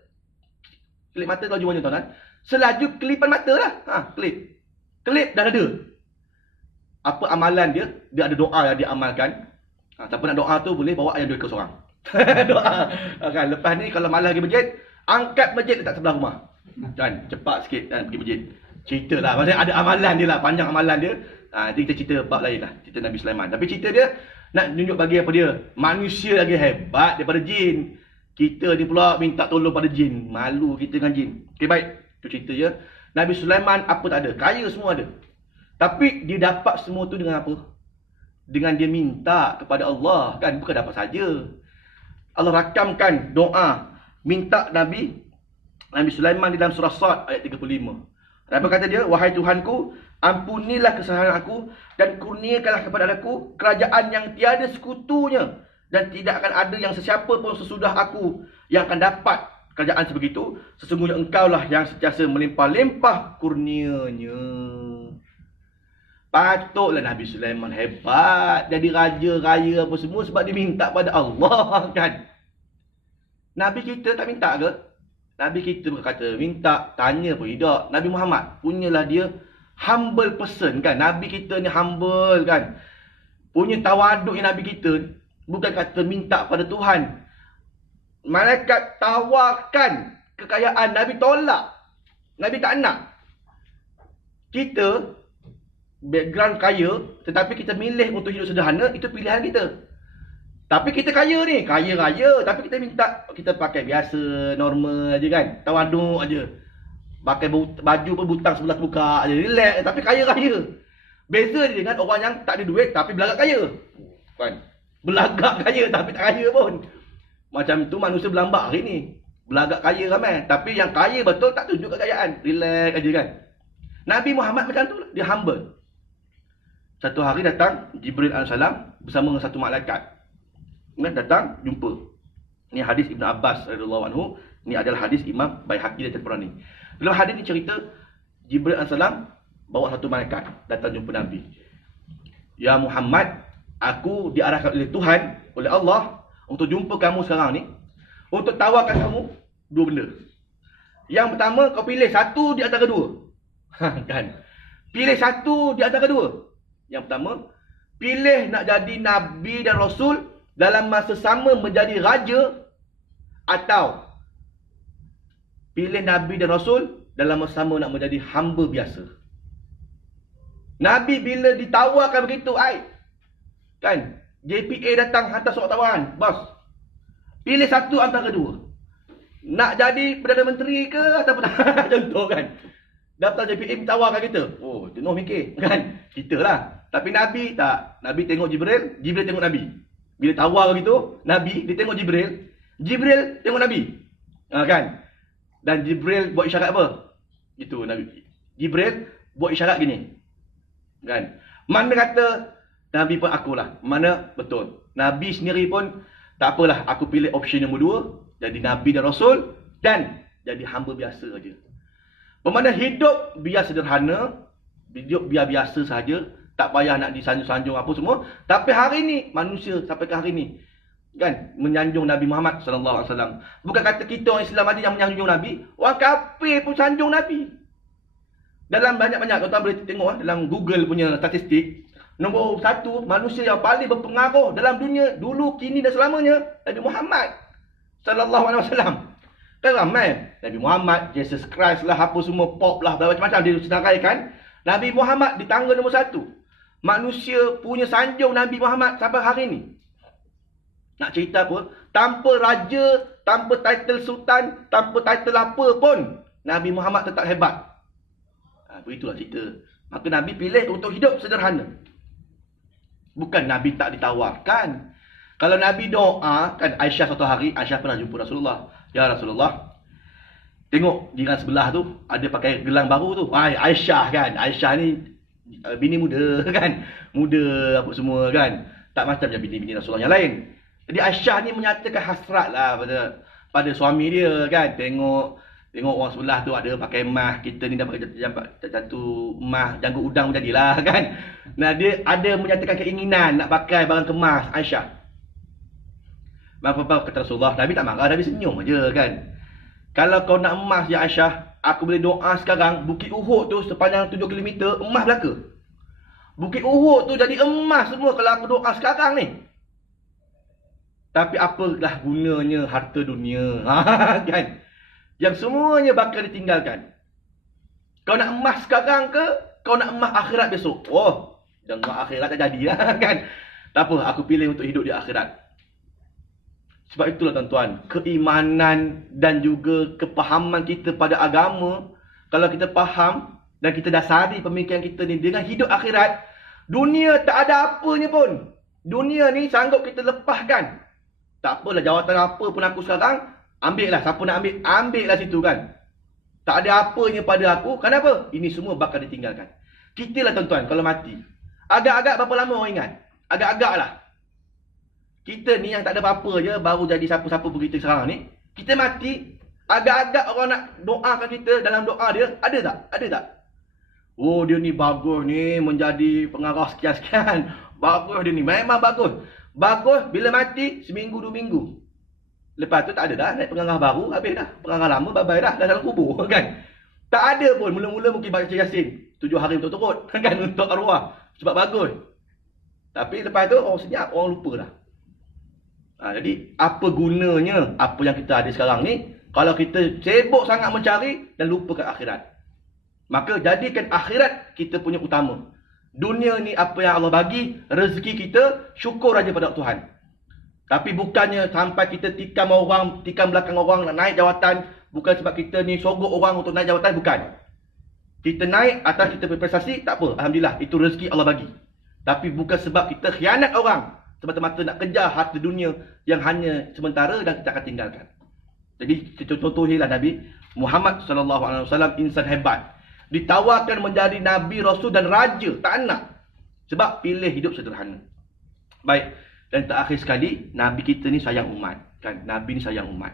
Kelip mata laju mana tuan-tuan? Selaju kelipan mata lah. Kelip. Kelip dah ada. Apa amalan dia? Dia ada doa yang dia amalkan. Siapa nak doa tu boleh bawa ayam 2 ekor seorang. Doa. Kan, lepas ni kalau malas pergi masjid, angkat masjid letak sebelah rumah. Kan, cepat sikit kan pergi masjid. Cerita lah. Maksudnya ada amalan dia lah. Panjang amalan dia. Nanti kita cerita bab lain lah. Cerita Nabi Sulaiman. Tapi cerita dia nak tunjuk bagi apa dia. Manusia lagi hebat daripada jin. Kita ni pula minta tolong pada jin. Malu kita dengan jin. Okay, baik. Itu cerita je. Nabi Sulaiman apa tak ada. Kaya semua ada. Tapi dia dapat semua tu dengan apa? Dengan dia minta kepada Allah. Kan? Bukan dapat saja. Allah rakamkan doa. Minta Nabi Sulaiman di dalam surah Sad ayat 35. Apa kata dia? Wahai Tuhanku, ampunilah kesalahan aku dan kurniakanlah kepada aku kerajaan yang tiada sekutunya Dan tidak akan ada yang sesiapa pun sesudah aku yang akan dapat kerajaan sebegitu. Sesungguhnya engkaulah yang sentiasa melimpah-limpah kurnianya. Patutlah Nabi Sulaiman hebat, jadi raja, raya apa semua sebab dia minta pada Allah kan. Nabi kita tak minta ke? Nabi kita berkata minta, tanya pun tidak. Nabi Muhammad punyalah dia humble person kan. Nabi kita ni humble kan. Punya tawaduk yang Nabi kita bukan kata minta pada Tuhan. Malaikat tawarkan kekayaan, Nabi tolak. Nabi tak nak. Kita background kaya, tetapi kita milih untuk hidup sederhana, itu pilihan kita. Tapi kita kaya ni, kaya raya, tapi kita minta kita pakai biasa, normal aja kan. Tawaduk aja. Pakai baju pun butang sebelah buka aja, relax, tapi kaya raya. Beza dia dengan orang yang tak ada duit tapi belagak kaya. Kan? Belagak kaya tapi tak kaya pun. Macam tu manusia berlambak hari ni. Belagak kaya ramai, tapi yang kaya betul tak tunjuk kekayaan. Relax aja kan. Nabi Muhammad macam tu, dia humble. Satu hari datang Jibril AS bersama dengan satu malaikat. Datang jumpa. Ini hadis Ibn Abbas radhiyallahu anhu. Ini adalah hadis Imam Baihaqi dan Tabrani. Dalam hadis ni cerita Jibril AS bawa satu malaikat datang jumpa Nabi. Ya Muhammad, aku diarahkan oleh Tuhan, oleh Allah untuk jumpa kamu sekarang ni, untuk tawarkan kamu dua benda. Yang pertama, kau pilih satu di antara dua. Kan? Pilih satu di antara dua. Yang pertama, pilih nak jadi Nabi dan Rasul dalam masa sama menjadi raja, atau pilih Nabi dan Rasul dalam masa sama nak menjadi hamba biasa. Nabi bila ditawarkan begitu, kan, JPA datang hantar surat tawaran, bos, pilih satu antara dua. Nak jadi Perdana Menteri ke ataupun contoh kan. Daftar JPA tawarkan kita. Oh, jenuh mikir kan. Kita lah. Tapi Nabi tak. Nabi tengok Jibril, Jibril tengok Nabi. Bila tawar begitu, Nabi dia tengok Jibril, Jibril tengok Nabi. Kan? Dan Jibril buat isyarat apa? Itu Nabi. Jibril buat isyarat gini. Kan? Mana kata Nabi pun akulah. Mana betul. Nabi sendiri pun tak apalah, aku pilih option nombor 2, jadi Nabi dan Rasul dan jadi hamba biasa saja. Bermakna hidup biar sederhana, hidup biar biasa saja, tak payah nak disanjung-sanjung apa semua. Tapi hari ni manusia sampai ke hari ni kan menyanjung Nabi Muhammad sallallahu alaihi wasallam. Bukan kata kita orang Islam aja yang menyanjung Nabi, orang kafir pun sanjung Nabi. Dalam banyak-banyak, tuan-tuan boleh tengok dalam Google punya statistik, nombor 1 manusia yang paling berpengaruh dalam dunia dulu, kini dan selamanya, Nabi Muhammad sallallahu alaihi wasallam. Kan ramai Nabi Muhammad, Jesus Christ lah, apa semua, pop lah, macam-macam dia senaraikan. Nabi Muhammad di tangga nombor 1. Manusia punya sanjung Nabi Muhammad sampai hari ni. Nak cerita apa? Tanpa raja, tanpa title sultan, tanpa title apa pun, Nabi Muhammad tetap hebat. Begitulah cerita. Maka Nabi pilih untuk hidup sederhana. Bukan Nabi tak ditawarkan. Kalau Nabi doa, kan Aisyah satu hari, Aisyah pernah jumpa Rasulullah. Ya Rasulullah, tengok jiran sebelah tu ada pakai gelang baru tu. Aisyah kan. Aisyah ni bini muda kan. Muda apa semua kan. Tak macam bini-bini Rasulullah yang lain. Jadi Aisyah ni menyatakan hasrat lah pada suami dia kan. Tengok orang sebelah tu ada pakai emas. Kita ni dah pakai satu emas, janggut udang pun jadilah kan. Nah, dia ada menyatakan keinginan nak pakai barang kemas Aisyah. Apa-apa kata Rasulullah, Nabi tak marah, Nabi senyum aja kan. Kalau kau nak emas ya Aisyah, aku boleh doa sekarang, Bukit Uhud tu sepanjang 7 km emas belaka. Bukit Uhud tu jadi emas semua kalau aku doa sekarang ni. Tapi apalah gunanya harta dunia, kan? Yang semuanya bakal ditinggalkan. Kau nak emas sekarang ke, kau nak emas akhirat besok? Oh, jangan akhirat tak jadilah kan. Tak apa, aku pilih untuk hidup di akhirat. Sebab itulah tuan-tuan, keimanan dan juga kepahaman kita pada agama, kalau kita faham dan kita dasari pemikiran kita ni dengan hidup akhirat, dunia tak ada apanya pun. Dunia ni sanggup kita lepaskan. Tak apalah jawatan apa pun aku sekarang, ambil lah. Siapa nak ambil, ambil lah situ kan. Tak ada apanya pada aku. Kenapa? Ini semua bakal ditinggalkan. Kita lah tuan-tuan kalau mati. Agak-agak berapa lama orang ingat? Agak-agak lah. Kita ni yang tak ada apa-apa je, baru jadi siapa-siapa berita sekarang ni. Kita mati, agak-agak orang nak doakan kita dalam doa dia. Ada tak? Ada tak? Oh, dia ni bagus ni, menjadi pengarah sekian-sekian. Bagus dia ni, memang bagus. Bagus, bila mati, seminggu, 2 minggu. Lepas tu tak ada dah, naik pengarah baru, habis dah. Pengarah lama, bye-bye dah dalam kubur, kan? Tak ada pun, mula-mula mungkin baca Yasin 7 hari turut-turut, kan? Untuk arwah, sebab bagus. Tapi lepas tu, orang senyap, orang lupa dah. Jadi, apa gunanya apa yang kita ada sekarang ni, kalau kita sibuk sangat mencari dan lupakan akhirat. Maka jadikan akhirat kita punya utama. Dunia ni apa yang Allah bagi, rezeki kita, syukur aja pada Tuhan. Tapi bukannya sampai kita tikam orang, tikam belakang orang nak naik jawatan, bukan sebab kita ni sogok orang untuk naik jawatan, bukan. Kita naik atas kita berprestasi, tak apa, alhamdulillah, itu rezeki Allah bagi. Tapi bukan sebab kita khianat orang, semata-mata nak kejar harta dunia yang hanya sementara dan kita akan tinggalkan. Jadi contohilah Nabi Muhammad SAW, insan hebat. Ditawarkan menjadi Nabi, Rasul dan Raja. Tak nak. Sebab pilih hidup sederhana. Baik. Dan terakhir sekali, Nabi kita ni sayang umat. Kan? Nabi ni sayang umat.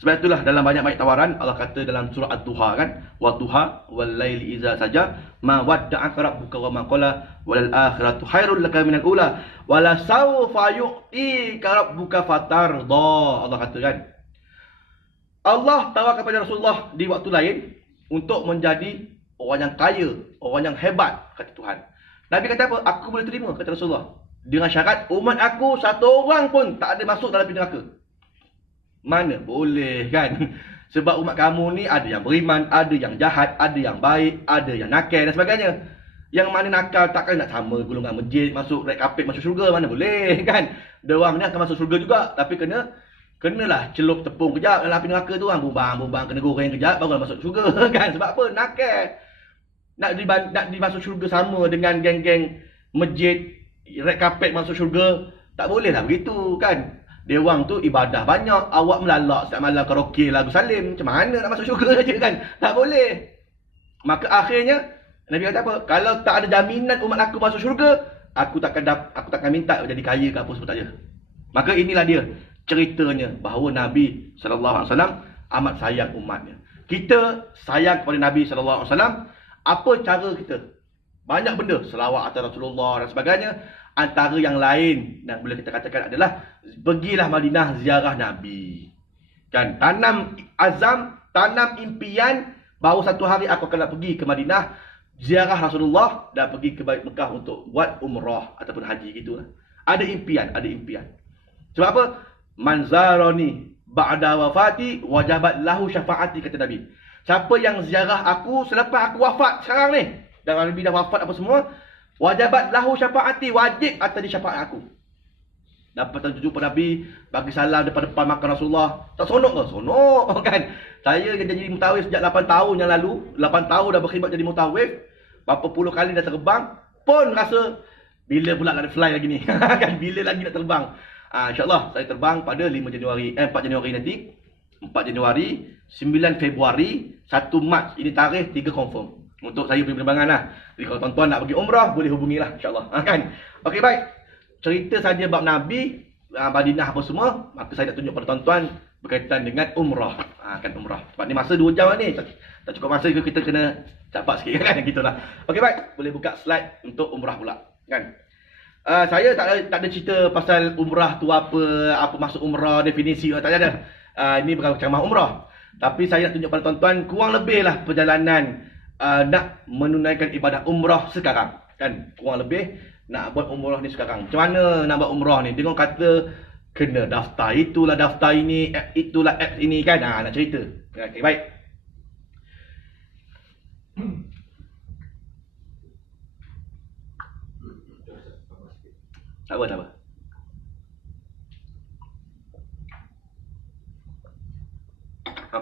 Sebab itulah dalam banyak-banyak tawaran, Allah kata dalam surah Ad-Duha kan. Wa-duha wal-laili iza saja. Ma wadda'aka rabbuka wa ma qala. Walal akhiratu khairul laka minal ula. Wala sawfa yu'tika rabbuka fatarda. Allah kata kan. Allah tawarkan kepada Rasulullah di waktu lain untuk menjadi orang yang kaya, orang yang hebat, kata Tuhan. Nabi kata apa? Aku boleh terima, kata Rasulullah. Dengan syarat umat aku satu orang pun tak ada masuk dalam api neraka. Mana boleh kan? Sebab umat kamu ni ada yang beriman, ada yang jahat, ada yang baik, ada yang nakal dan sebagainya. Yang mana nakal takkan nak sama golongan masjid, masuk red carpet, masuk syurga, mana boleh kan? Diorang ni akan masuk syurga juga, tapi kenalah celup tepung kejap dalam api neraka tu kan. Bumbang, kena goreng kejap baru masuk syurga kan? Sebab apa? Nakal. Nak dimasuk syurga sama dengan geng-geng masjid, red carpet masuk syurga, tak boleh lah begitu kan. Dia orang tu ibadah banyak, awak melalak setiap malam karaoke lagu Salim, macam mana nak masuk syurga je kan? Tak boleh. Maka akhirnya Nabi kata apa? Kalau tak ada jaminan umat aku masuk syurga, aku takkan minta jadi kaya ke apa sebut aja. Maka inilah dia ceritanya bahawa Nabi SAW amat sayang umatnya. Kita sayang kepada Nabi SAW. Apa cara kita? Banyak benda, selawat atas Rasulullah dan sebagainya. Antara yang lain yang boleh kita katakan adalah pergilah Madinah ziarah Nabi. Kan? Tanam azam, tanam impian bahawa satu hari aku akan pergi ke Madinah ziarah Rasulullah dan pergi ke Mekah untuk buat umrah ataupun haji gitu lah. Ada impian, ada impian. Sebab apa? Man zarani ba'da wafati wajabat lahu syafaati, kata Nabi. Siapa yang ziarah aku selepas aku wafat sekarang ni, dan Nabi dah wafat apa semua, wajabat lahu syafaati, wajib atas dia syafaat aku. Dapat jumpa Nabi, bagi salam depan-depan makan Rasulullah. Tak sonok ke? Sonok kan. Saya jadi mutawif sejak 8 tahun yang lalu. 8 tahun dah berkhidmat jadi mutawif. Berapa puluh kali dah terbang, pun rasa bila pula nak fly lagi ni. Kan, bila lagi nak terbang. InsyaAllah saya terbang pada 4 Januari nanti. 4 Januari, 9 Februari, 1 Mac. Ini tarikh 3 confirm. Untuk saya punya penerbangan lah. Jadi kalau tuan-tuan nak pergi umrah, boleh hubungilah insyaAllah. Kan? Okey, baik. Cerita saja bab Nabi, Madinah apa semua, maka saya nak tunjuk pada tuan-tuan berkaitan dengan umrah. Kan umrah. Sebab ni masa 2 jam ni. Tak cukup masa kita kena capat sikit kan. Gitulah. Okey, baik. Boleh buka slide untuk umrah pula. Kan? Saya tak ada cerita pasal umrah tu apa masuk umrah, definisi, tak ada. Ini bukan ceramah umrah. Tapi saya nak tunjuk pada tuan-tuan kurang lebih lah perjalanan nak menunaikan ibadah umrah sekarang. Kan? Kurang lebih nak buat umrah ni sekarang. Macam mana nak buat umrah ni? Tengok kata kena daftar. Itulah daftar ini, itulah app ini kan. Nak cerita. Okay, baik. Tak apa.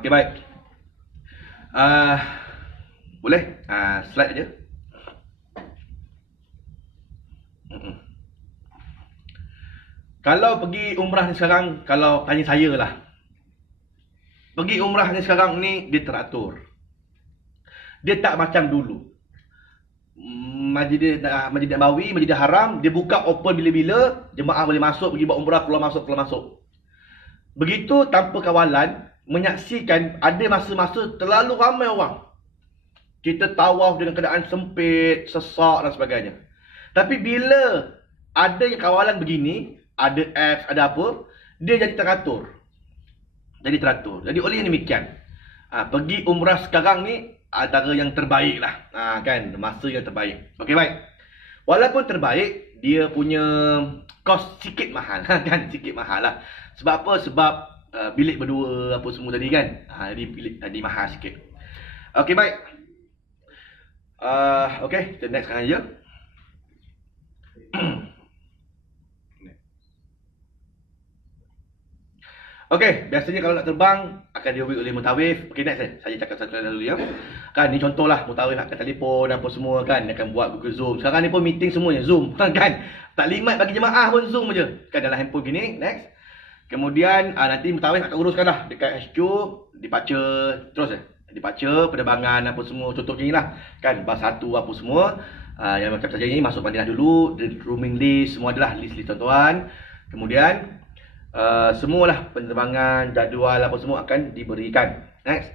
Okey, baik. Boleh? Slide aja. Kalau pergi umrah ni sekarang, kalau tanya saya lah. Pergi umrah ni sekarang ni, dia teratur. Dia tak macam dulu. Masjid Nabawi, Masjid Haram, dia buka open bila-bila, jemaah boleh masuk, pergi buat umrah, keluar masuk. Begitu tanpa kawalan, menyaksikan ada masa-masa terlalu ramai orang. Kita tawaf dengan keadaan sempit, sesak dan sebagainya. Tapi bila ada yang kawalan begini, ada apps, ada apa, dia jadi teratur. Jadi oleh yang demikian, pergi umrah sekarang ni antara yang terbaik lah. Kan, masa yang terbaik. Okey, baik. Walaupun terbaik, dia punya kos sikit mahal. Kan, sikit mahal lah. Sebab apa? Sebab bilik berdua apa semua tadi kan. Jadi mahal sikit. Okey, baik. Okey, kita next sekarang je. Okey, biasanya kalau nak terbang akan diubi oleh mutawif. Okey, next saya cakap satu dulu ya. Kan ni contohlah mutawif akan telefon apa semua kan, dia akan buat Google Zoom. Sekarang ni pun meeting semuanya Zoom kan. Tak limit bagi jemaah pun Zoom je. Kan dalam handphone gini, next. Kemudian nanti mutawif akan uruskan lah dekat HQ, dibaca terus dibaca penerbangan apa semua, contoh gini lah kan, bas satu apa semua. Yang macam saja ni masuk Madinah dulu, rooming list, semua adalah list-list tuan-tuan. Kemudian semualah penerbangan, jadual apa semua akan diberikan. Next.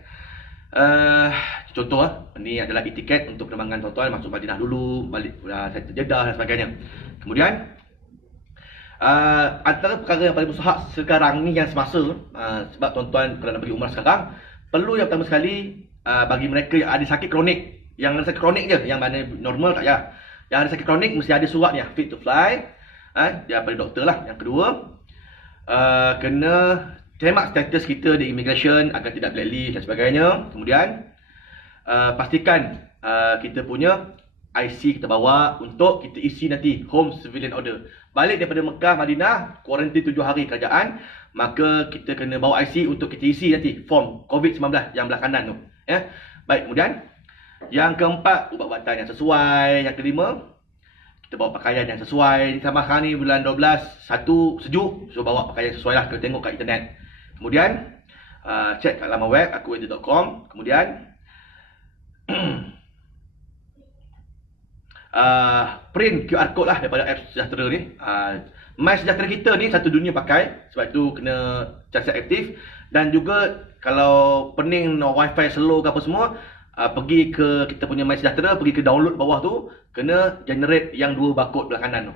Contoh ni adalah e-tiket untuk penerbangan tuan-tuan, masuk Madinah dulu, balik settle Jeddah dan sebagainya. Kemudian antara perkara yang paling mustahak sekarang ni yang semasa, sebab tuan-tuan kalau nak pergi umrah sekarang, perlu yang pertama sekali bagi mereka yang ada sakit kronik, yang ada sakit kronik je, yang mana normal tak payah. Yang ada sakit kronik mesti ada suratnya, fit to fly, daripada doktor lah. Yang kedua, kena semak status kita di immigration agar tidak blacklist dan sebagainya. Kemudian pastikan kita punya IC kita bawa untuk kita isi nanti home surveillance order. Balik daripada Mekah, Madinah, kuarantin 7 hari kerajaan, maka kita kena bawa IC untuk kita isi nanti form COVID-19 yang belah kanan tu. Ya. Baik, kemudian yang keempat, ubat-ubatan yang sesuai. Yang kelima, kita bawa pakaian yang sesuai. Sama sekarang ni bulan 12, satu sejuk, so bawa pakaian sesuai lah, kita tengok kat internet. Kemudian cek kat laman web akuweather.com. Kemudian print QR code lah daripada app Sejahtera ni. My Sejahtera kita ni satu dunia pakai, sebab tu kena siap aktif. Dan juga kalau pening wifi slow ke apa semua, pergi ke kita punya My Sejahtera, pergi ke download bawah tu, kena generate yang 2 barcode belah kanan tu.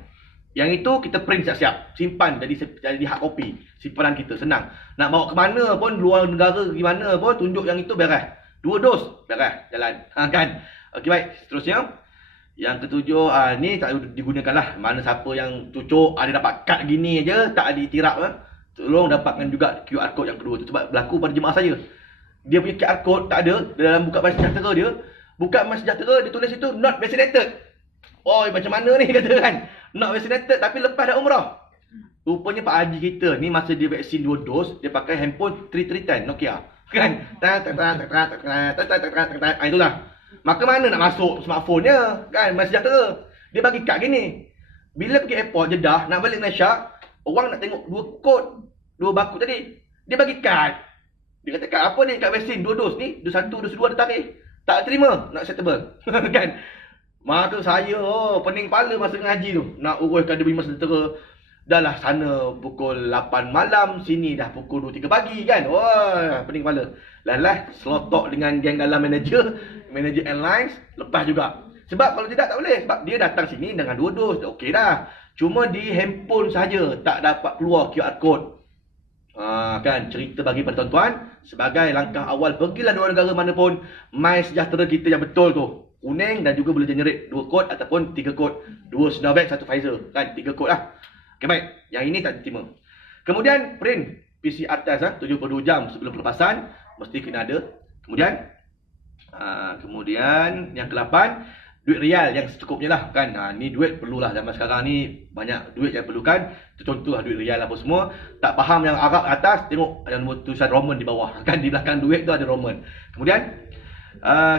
Yang itu kita print siap-siap, simpan jadi hard copy, simpanan kita senang. Nak bawa ke mana pun, luar negara ke mana pun, tunjuk yang itu beres. 2 dos beres, jalan. Kan? Okey, baik, seterusnya. Yang ketujuh, ni tak digunakan lah. Mana siapa yang cucuk, ada dapat kad gini aja, tak ada itiraf tolong dapatkan juga QR code yang kedua tu. Sebab berlaku pada jemaah saya, dia punya QR code tak ada dalam buka My Sejahtera dia. Buka My Sejahtera, dia tulis itu not vaccinated. Oh, macam mana ni kata kan? Not vaccinated tapi lepas dah umrah. Rupanya Pak Haji kita ni masa dia vaksin 2 dos, dia pakai handphone 3310 Nokia. Kan? Itulah. Maka mana nak masuk smartphone dia kan, My Sejahtera. Dia bagi kad gini. Bila pergi airport Jeddah nak balik Malaysia, orang nak tengok 2 barcode tadi. Dia bagi kad. Dia kata kad apa ni, kad vaksin 2 dos ni, dos 1, dos 2 ada tarikh. Tak terima, nak acceptable. Kan? Maka saya pening kepala masa ngaji tu. Nak uruskan dia punya My Sejahtera. Dah lah sana pukul 8 malam, sini dah pukul 2-3 pagi kan. Wah, pening kepala. Lah slotok dengan geng dalam manager airlines, lepas juga. Sebab kalau tidak tak boleh. Sebab dia datang sini dengan 2 dos, okey dah. Cuma di handphone saja tak dapat keluar QR code. Kan, cerita bagi tuan-tuan, sebagai langkah awal pergilah luar negara mana pun, My Sejahtera kita yang betul tu, kuning, dan juga boleh generate 2 kod ataupun 3 kod. 2 Sinovac, 1 Pfizer. Kan, 3 kod lah. Okay, baik. Yang ini tak diterima. Kemudian print PCR test 72 jam sebelum pelepasan mesti kena ada. Kemudian yang ke-8, duit rial yang secukupnya lah kan. Ni duit perlulah zaman sekarang ni, banyak duit yang perlukan. Contohlah duit rial apa semua. Tak faham yang Arab atas, tengok yang tulisan Roman di bawah kan, di belakang duit tu ada Roman. Kemudian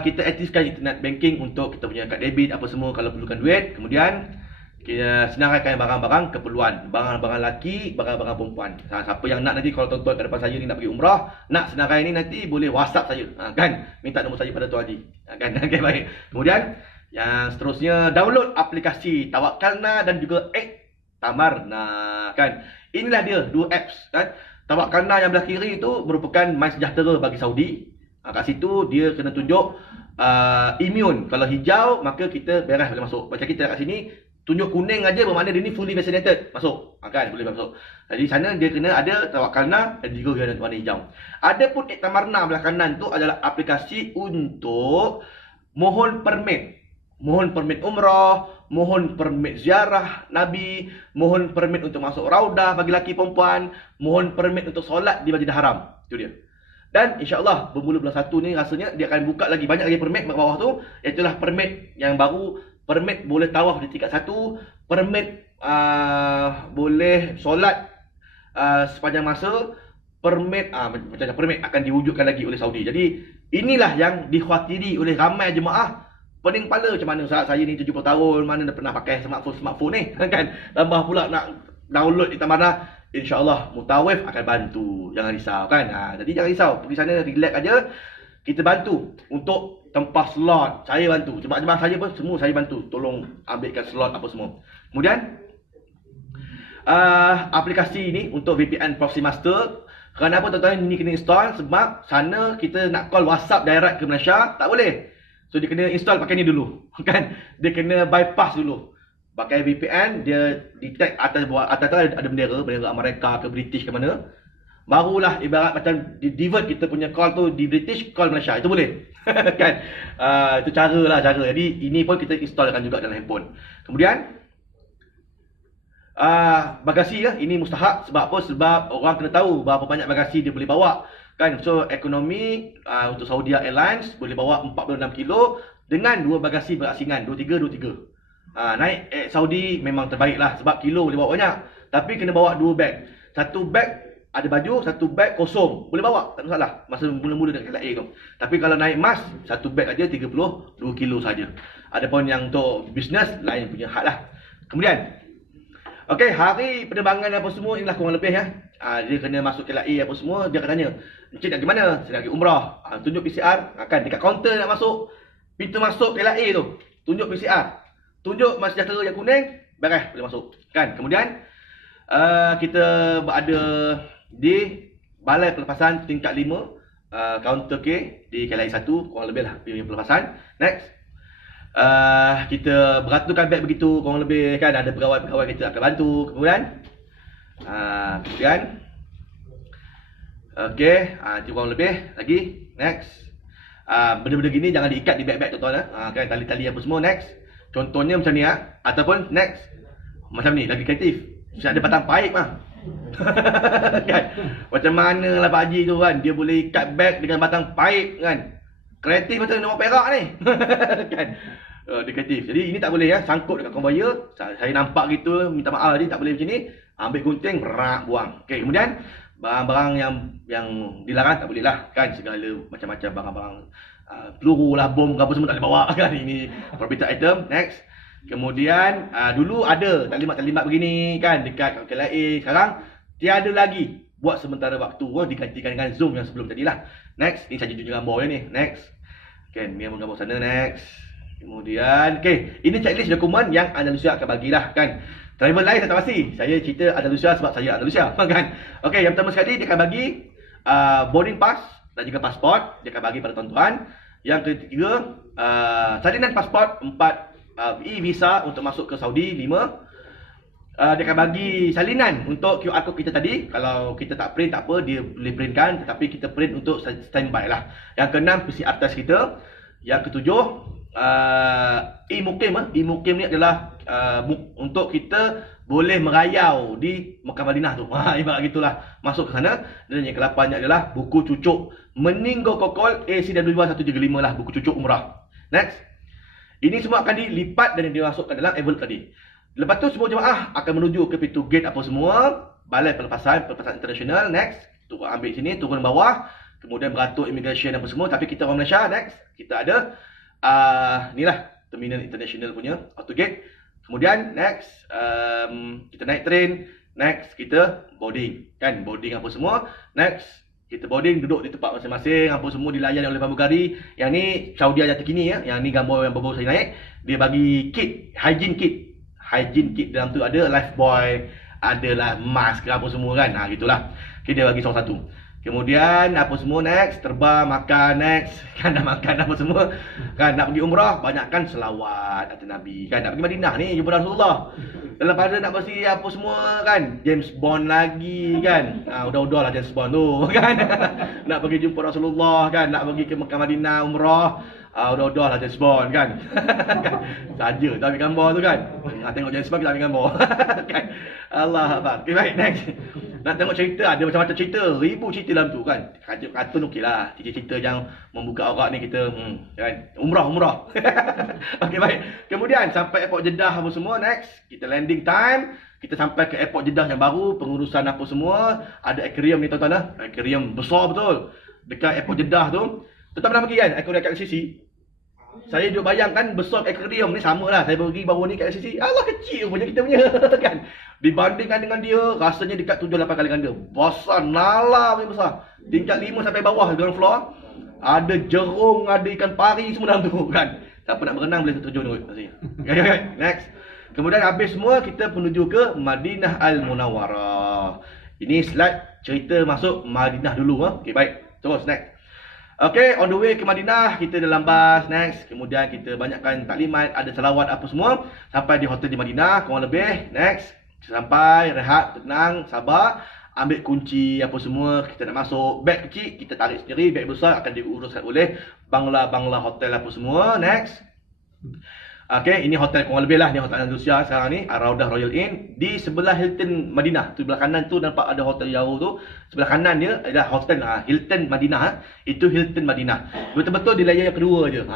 kita aktifkan internet banking untuk kita punya kad debit apa semua kalau perlukan duit. Kemudian kita senaraikan barang-barang keperluan, barang-barang lelaki, barang-barang perempuan. Siapa yang nak nanti, kalau tuan-tuan ke depan saya ni nak pergi umrah, nak senarai ni nanti boleh WhatsApp saya. Kan? Minta nombor saya pada Tuan Haji. Kan? Okay, baik. Kemudian Yang seterusnya, download aplikasi Tawakkalna dan juga Iktamarna, kan. Inilah dia dua apps, kan. Tawakkalna yang belah kiri itu merupakan MySejahtera bagi Saudi. Kat situ dia kena tunjuk immune. Kalau hijau maka kita beres boleh masuk. Macam kita kat sini tunjuk kuning aja bermakna dia ni fully vaccinated, masuk. Kan boleh masuk. Jadi sana dia kena ada Tawakkalna dan juga dia warna hijau. Adapun Iktamarna belah kanan tu adalah aplikasi untuk mohon permit. Mohon permit umrah, mohon permit ziarah Nabi, mohon permit untuk masuk raudah bagi lelaki perempuan, mohon permit untuk solat di Masjidil Haram. Itu dia. Dan insya-Allah bermula bulan 1 ni rasanya dia akan buka lagi banyak lagi permit kat bawah tu, iaitu permit yang baru, permit boleh tawaf di tingkat 1, permit boleh solat sepanjang masa, permit macam permit akan diwujudkan lagi oleh Saudi. Jadi inilah yang dikhawatiri oleh ramai jemaah. Pening kepala macam mana Ustaz, saya ni 70 tahun, mana dah pernah pakai smartphone ni, kan. Tambah pula nak download Iktamarna. InsyaAllah mutawif akan bantu. Jangan risau, kan. Jadi jangan risau, pergi sana relax aja. Kita bantu untuk tempah slot. Saya bantu. Jemaah-jemaah saya pun semua saya bantu. Tolong ambilkan slot apa semua. Kemudian aplikasi ni untuk VPN Proxy Master. Kenapa tuan-tuan ini kena install? Sebab sana kita nak call WhatsApp direct ke Malaysia, tak boleh. So dia kena install pakai ni dulu, kan. Dia kena bypass dulu. Pakai VPN, dia detect atas tu ada bendera Amerika ke British ke mana. Barulah ibarat macam divert kita punya call tu di British, call Malaysia. Itu boleh. Kan. Itu cara. Jadi ini pun kita installkan juga dalam handphone. Kemudian bagasi ya, ini mustahak. Sebab apa? Sebab orang kena tahu berapa banyak bagasi dia boleh bawa. Kan, so ekonomi untuk Saudi Airlines boleh bawa 46 kilo dengan 2 bagasi berasingan, 23. Naik Saudi memang terbaik lah sebab kilo boleh bawa banyak. Tapi kena bawa 2 beg. 1 beg ada baju, 1 beg kosong. Boleh bawa, tak masalah. Masa mula-mula dekat KLIA tu. Tapi kalau naik mas, 1 beg aja 32 kilo saja. Adapun yang untuk bisnes lain punya hak lah. Kemudian okey, hari penerbangan apa semua inilah kurang lebih ya. Dia kena masuk KLIA apa semua, dia akan tanya, "Encik nak pergi mana?" "Saya nak pergi umrah." Tunjuk PCR, akan dekat kaunter nak masuk, pintu masuk KLIA tu, tunjuk PCR. Tunjuk MySejahtera yang kuning, beres boleh masuk. Kan? Kemudian kita berada di Balai Pelepasan tingkat 5, kaunter K di KLIA 1, kurang lebih lah punya pelepasan. Next. Kita beraturkan beg begitu kurang lebih, kan. Ada pegawai-pegawai kita akan bantu. Kemudian okey, itu kurang lebih lagi. Next. Benda-benda gini jangan diikat di beg-beg tuan-tuan, kan, tali-tali apa semua. Next. Contohnya macam ni ataupun next macam ni, lagi kreatif. Mesti ada batang paip kan. Macam mana lah Pak Haji tu, kan, dia boleh ikat beg dengan batang paip, kan. Kreatif betul nombor perak ni. Kan. Dia kreatif. Jadi ini tak boleh ya, sangkut dekat conveyor. Saya nampak gitu, minta maaf tadi, tak boleh macam ni. Ambil gunting, buang. Okey, kemudian barang-barang yang dilarang tak boleh lah, kan. Segala macam-macam barang-barang peluru lah, bom apa semua tak boleh bawa, kan. Ini prohibited item. Next. Kemudian dulu ada taklimat-taklimat begini, kan, dekat KLIA. Sekarang tiada lagi buat sementara waktu, digantikan dengan Zoom yang sebelum tadi lah. Next. Ini saya tunjuk gambar je ni. Next. Kan, biar gambar sana. Next. Kemudian, okey, ini checklist dokumen yang Andalusia akan bagilah, kan. Travel lain saya tak pasti. Saya cerita Andalusia sebab saya Andalusia, kan. Okey, yang pertama sekali dia akan bagi boarding pass dan juga pasport. Dia akan bagi pada tuan-tuan. Yang ketiga, salinan pasport 4, e-visa untuk masuk ke Saudi 5. Dia akan bagi salinan untuk QR code kita tadi. Kalau kita tak print tak apa, dia boleh printkan, tetapi kita print untuk standby lah. Yang keenam, PCR test kita. Yang ketujuh, e-mukim. E-mukim ni adalah untuk kita boleh merayau di Mekah Madinah tu. Ibarat gitulah, masuk ke sana. Dan yang ke-8 adalah buku cucuk meninggal kokol ACW 135 lah, buku cucuk umrah. Next. Ini semua akan dilipat dan dimasukkan dalam envelope tadi. Lepas tu semua jemaah akan menuju ke pintu gate apa semua, Balai Pelepasan Internasional. Next. Turun ambil sini, turun bawah. Kemudian beratur immigration apa semua. Tapi kita orang Malaysia. Next. Kita ada ni lah terminal international punya auto gate. Kemudian next, kita naik train. Next, kita boarding, kan, boarding apa semua. Next, Kita boarding, duduk di tempat masing-masing, apa semua dilayani oleh pramugari. Yang ni Saudi yang terkini ya. Yang ni gambar yang baru saya naik. Dia bagi kit, hygiene kit. Hygiene kit dalam tu ada lifebuoy, adalah mask apa semua kan. Gitulah. Okay, dia bagi salah satu. Kemudian apa semua next, terbang, makan next. Kan dah makan apa semua. Kan nak pergi umrah, banyakkan selawat atas Nabi. Kan nak pergi Madinah ni jumpa Rasulullah. Dalam pada nak bersih apa semua kan, James Bond lagi kan. Udah-udah lah James Bond tu kan. Nak pergi jumpa Rasulullah kan, nak pergi ke Mekah Madinah umrah. Udah-udah lah James Bond kan. Saja tak ambil gambar tu kan. Tengok James Bond kita ambil gambar. Kan. Allah Akbar. Okay, baik next. Nak tengok cerita, ada macam-macam cerita, ribu cerita dalam tu kan. Kartun okey lah, cerita-cerita yang membuka aurat ni kita kan. Umrah. Okey baik. Kemudian sampai airport Jeddah apa semua next. Kita landing time. Kita sampai ke airport Jeddah yang baru, pengurusan apa semua. Ada aquarium ni tuan-tuan lah. Aquarium besar betul. Dekat airport Jeddah tu. Tuan-tuan pernah pergi kan aquarium kat LCC? Saya duk bayangkan besar aquarium ni sama lah. Saya pergi baru ni kat LCC. Allah kecil punya kita punya kan. Dibandingkan dengan dia, rasanya dekat 7-8 kali ganda. Besar, nala punya besar. Tingkat 5 sampai bawah ground floor. Ada jerung, ada ikan pari semua dalam tu kan. Siapa nak berenang boleh terjun kot. Next. Kemudian habis semua, kita menuju ke Madinah Al-Munawwarah. Ini slide cerita masuk Madinah dulu. Okay, baik. Terus next. Okay, on the way ke Madinah, kita dalam bas, next. Kemudian kita banyakkan taklimat, ada salawat apa semua. Sampai di hotel di Madinah, kurang lebih, next. Sampai, rehat, tenang, sabar. Ambil kunci apa semua, kita nak masuk. Beg kecil, kita tarik sendiri. Beg besar akan diuruskan oleh bangla hotel apa semua, next. Okay, ini hotel kurang lebih lah. Ni hotel Andalusia sekarang ni, Raudah Royal Inn. Di sebelah Hilton Madinah. Tu sebelah kanan tu nampak ada hotel jauh tu. Sebelah kanan dia adalah hotel Hilton Madinah. Itu Hilton Madinah. Betul-betul di layar yang kedua je.